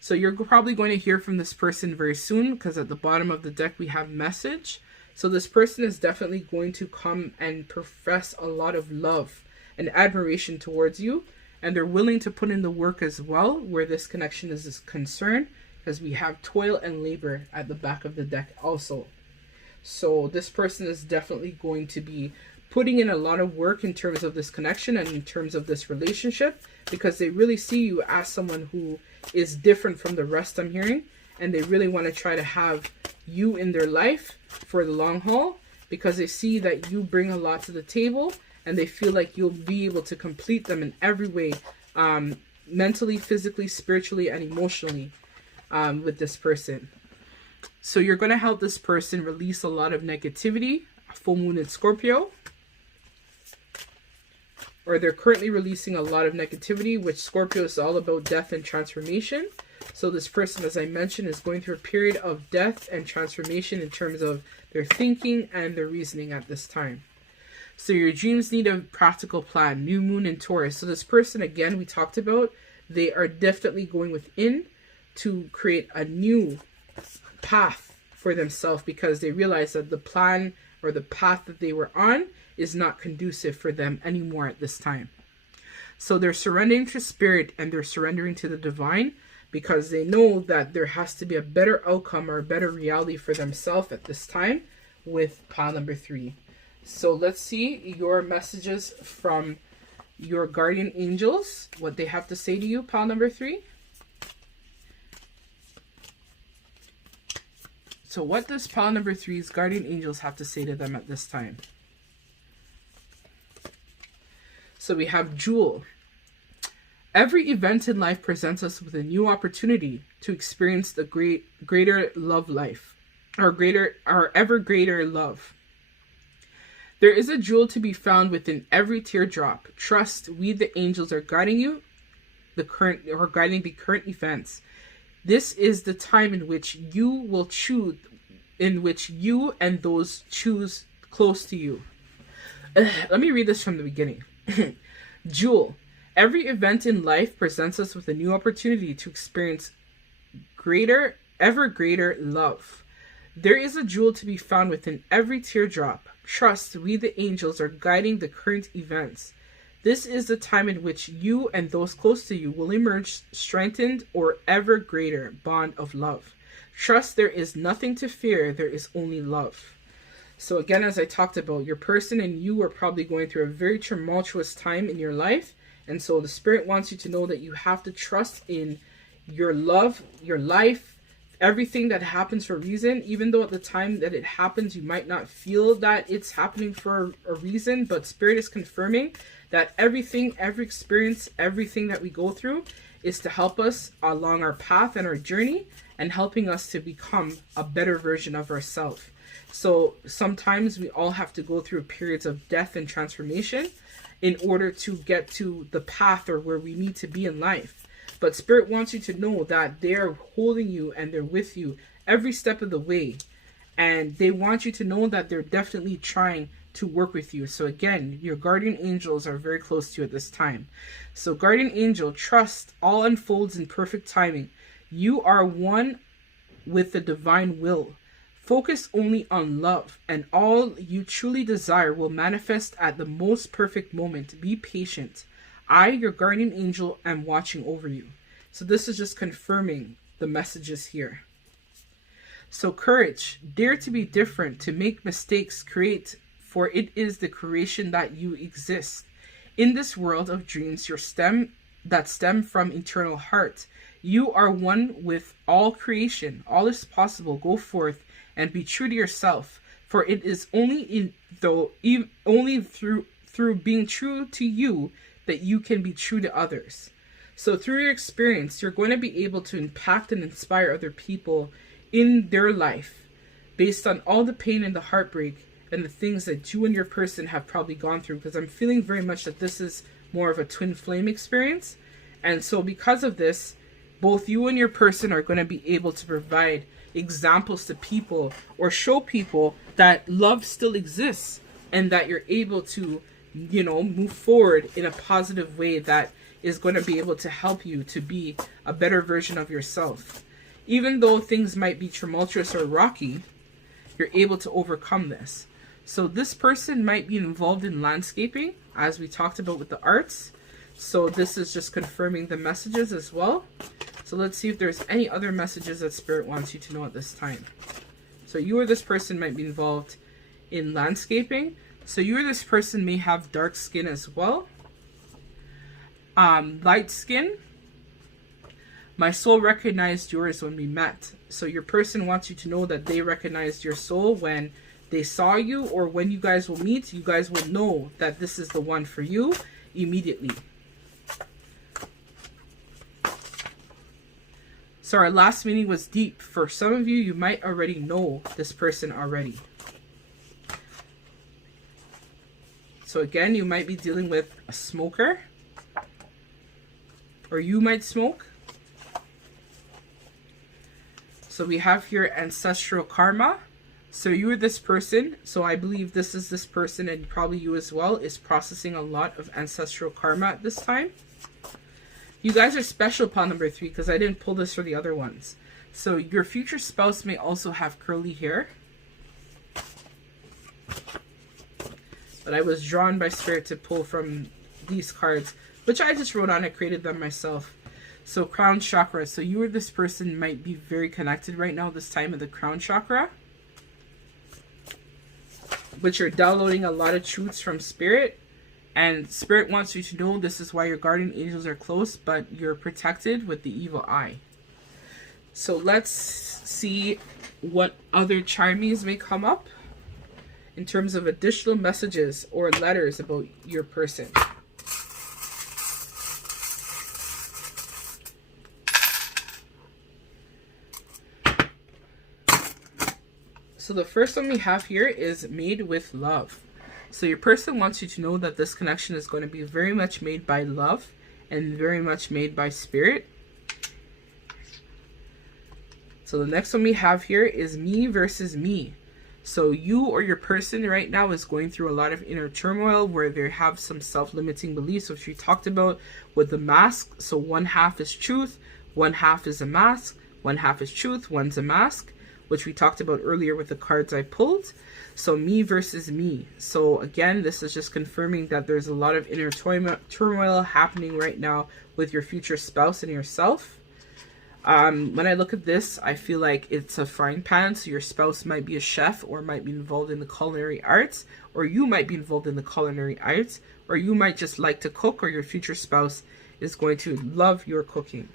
So you're probably going to hear from this person very soon, because at the bottom of the deck we have message. So this person is definitely going to come and profess a lot of love and admiration towards you, and they're willing to put in the work as well where this connection is concerned, because we have toil and labor at the back of the deck also. So this person is definitely going to be putting in a lot of work in terms of this connection and in terms of this relationship, because they really see you as someone who is different from the rest, I'm hearing, and they really want to try to have you in their life for the long haul, because they see that you bring a lot to the table and they feel like you'll be able to complete them in every way, mentally, physically, spiritually, and emotionally. With this person. So you're going to help this person release a lot of negativity, full moon in Scorpio, or they're currently releasing a lot of negativity, which Scorpio is all about death and transformation. So this person, as I mentioned, is going through a period of death and transformation in terms of their thinking and their reasoning at this time. So your dreams need a practical plan, new moon in Taurus. So this person, again, we talked about, they are definitely going within to create a new path for themselves, because they realize that the plan or the path that they were on is not conducive for them anymore at this time. So they're surrendering to spirit and they're surrendering to the divine, because they know that there has to be a better outcome or a better reality for themselves at this time with pile number 3. So let's see your messages from your guardian angels, what they have to say to you, pile number 3. So what does pile number 3's guardian angels have to say to them at this time? So we have Jewel. Every event in life presents us with a new opportunity to experience the greater love life, our ever greater love. There is a jewel to be found within every teardrop. Trust, we the angels are guiding you, guiding the current events. This is the time in which you will choose, in which you and those choose close to you. Let me read this from the beginning. Jewel. Every event in life presents us with a new opportunity to experience greater, ever greater love. There is a jewel to be found within every teardrop. Trust, we the angels are guiding the current events. This is the time in which you and those close to you will emerge strengthened or ever greater bond of love. Trust, there is nothing to fear, there is only love. So again, as I talked about, your person and you are probably going through a very tumultuous time in your life. And so the Spirit wants you to know that you have to trust in your love, your life, everything that happens for a reason. Even though at the time that it happens, you might not feel that it's happening for a reason. But Spirit is confirming that everything, every experience, everything that we go through is to help us along our path and our journey and helping us to become a better version of ourselves. So sometimes we all have to go through periods of death and transformation in order to get to the path or where we need to be in life. But Spirit wants you to know that they're holding you and they're with you every step of the way. And they want you to know that they're definitely trying to work with you. So again, your guardian angels are very close to you at this time. So guardian angel, trust, all unfolds in perfect timing. You are one with the divine will. Focus only on love, and all you truly desire will manifest at the most perfect moment. Be patient. I, your guardian angel, am watching over you. So this is just confirming the messages here. So courage, dare to be different, to make mistakes, create, for it is the creation that you exist. In this world of dreams, that stem from eternal heart, you are one with all creation. All is possible. Go forth and be true to yourself, for it is only through being true to you that you can be true to others. So through your experience, you're going to be able to impact and inspire other people in their life based on all the pain and the heartbreak and the things that you and your person have probably gone through, because I'm feeling very much that this is more of a twin flame experience. And so because of this, both you and your person are going to be able to provide examples to people or show people that love still exists and that you're able to, move forward in a positive way that is going to be able to help you to be a better version of yourself. Even though things might be tumultuous or rocky, you're able to overcome this. So this person might be involved in landscaping, as we talked about with the arts. So this is just confirming the messages as well. So let's see if there's any other messages that Spirit wants you to know at this time. So you or this person might be involved in landscaping. So you or this person may have dark skin as well. Light skin. My soul recognized yours when we met. So your person wants you to know that they recognized your soul when they saw you, or when you guys will meet, you guys will know that this is the one for you immediately. So our last meeting was deep. For some of you, you might already know this person already. So again, you might be dealing with a smoker, or you might smoke. So we have here ancestral karma. So you are this person. So I believe this is this person, and probably you as well, is processing a lot of ancestral karma at this time. You guys are special upon number 3 because I didn't pull this for the other ones. So your future spouse may also have curly hair. But I was drawn by Spirit to pull from these cards, which I just wrote on. I created them myself. So crown chakra. So you or this person might be very connected right now, this time of the crown chakra, but you're downloading a lot of truths from Spirit. And Spirit wants you to know this is why your guardian angels are close, but you're protected with the evil eye. So let's see what other chimes may come up in terms of additional messages or letters about your person. So the first one we have here is made with love. So your person wants you to know that this connection is going to be very much made by love and very much made by Spirit. So the next one we have here is me versus me. So you or your person right now is going through a lot of inner turmoil where they have some self-limiting beliefs, which we talked about with the mask. So one half is truth, one half is a mask, one half is truth, one's a mask, which we talked about earlier with the cards I pulled. So me versus me. So again, this is just confirming that there's a lot of inner turmoil happening right now with your future spouse and yourself. When I look at this, I feel like it's a frying pan. So your spouse might be a chef or might be involved in the culinary arts, or you might be involved in the culinary arts, or you might just like to cook, or your future spouse is going to love your cooking.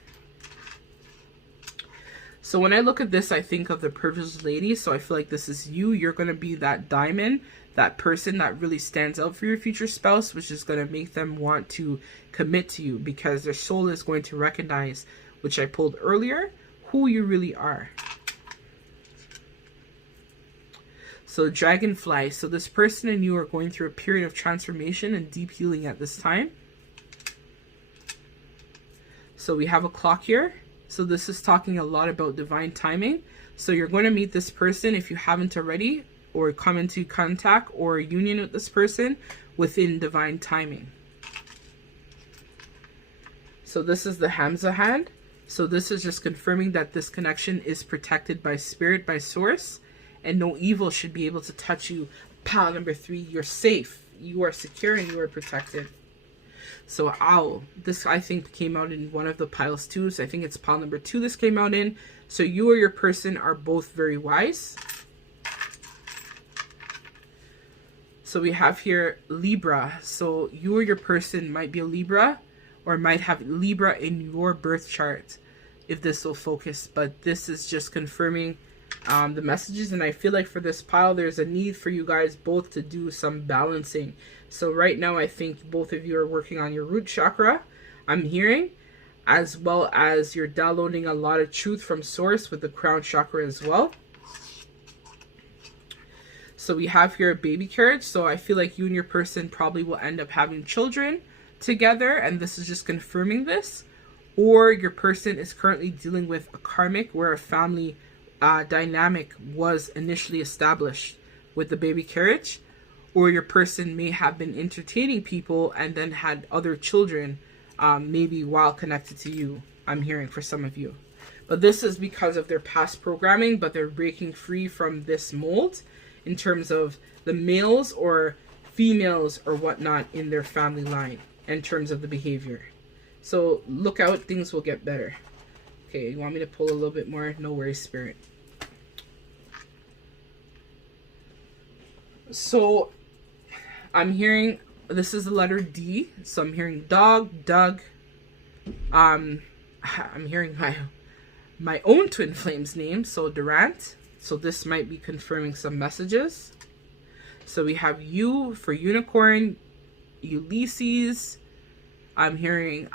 So when I look at this, I think of the privileged lady. So I feel like this is you. You're going to be that diamond, that person that really stands out for your future spouse, which is going to make them want to commit to you because their soul is going to recognize, which I pulled earlier, who you really are. So dragonfly. So this person and you are going through a period of transformation and deep healing at this time. So we have a clock here. So this is talking a lot about divine timing. So you're going to meet this person if you haven't already, or come into contact or union with this person within divine timing. So this is the Hamza hand. So this is just confirming that this connection is protected by spirit, by source, and no evil should be able to touch you. Pile number 3, you're safe, you are secure, and you are protected. So owl, this I think came out in one of the piles too. So I think it's pile number 2 this came out in. So you or your person are both very wise. So we have here Libra. So you or your person might be a Libra, or might have Libra in your birth chart, if this will focus. But this is just confirming the messages. And I feel like for this pile, there's a need for you guys both to do some balancing. So right now, I think both of you are working on your root chakra, I'm hearing, as well as you're downloading a lot of truth from source with the crown chakra as well. So we have here a baby carriage. So I feel like you and your person probably will end up having children together, and this is just confirming this. Or your person is currently dealing with a karmic where a family dynamic was initially established with the baby carriage, or your person may have been entertaining people and then had other children, maybe while connected to you, I'm hearing for some of you. But this is because of their past programming, but they're breaking free from this mold in terms of the males or females or whatnot in their family line in terms of the behavior. So look out, things will get better. Okay, you want me to pull a little bit more? No worries, Spirit. So I'm hearing, this is the letter D. So I'm hearing dog, Doug. I'm hearing my own twin flame's name, so Durant. So this might be confirming some messages. So we have U for unicorn, Ulysses. I'm hearing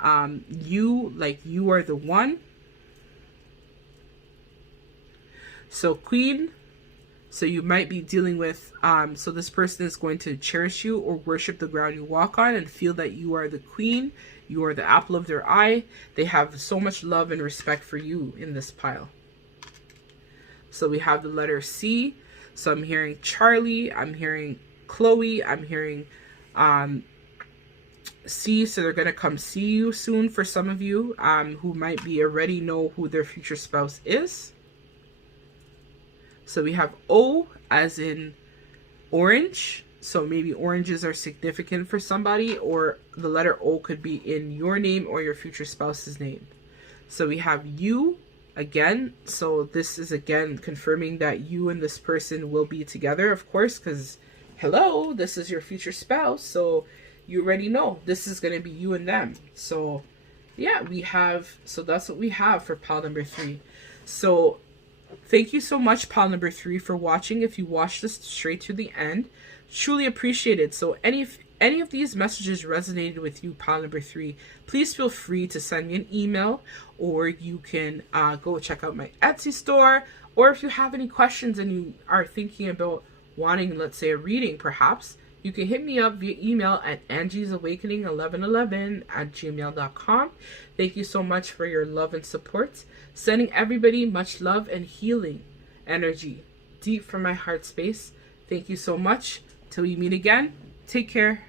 you, like you are the one. So queen. So you might be dealing with, so this person is going to cherish you or worship the ground you walk on and feel that you are the queen. You are the apple of their eye. They have so much love and respect for you in this pile. So we have the letter C. So I'm hearing Charlie. I'm hearing Chloe. I'm hearing C. So they're going to come see you soon for some of you who might be already know who their future spouse is. So we have O as in orange. So maybe oranges are significant for somebody, or the letter O could be in your name or your future spouse's name. So we have U again. So this is again confirming that you and this person will be together, of course, because hello, this is your future spouse. So you already know this is going to be you and them. So yeah, we have, so that's what we have for pile number 3. So thank you so much, pile number 3, for watching. If you watched this straight to the end, truly appreciate it. So any of these messages resonated with you, pile number 3, please feel free to send me an email, or you can go check out my Etsy store. Or if you have any questions and you are thinking about wanting, let's say, a reading, perhaps, You can hit me up via email at angiesawakening1111@gmail.com. Thank you so much for your love and support. Sending everybody much love and healing energy deep from my heart space. Thank you so much. Till we meet again, take care.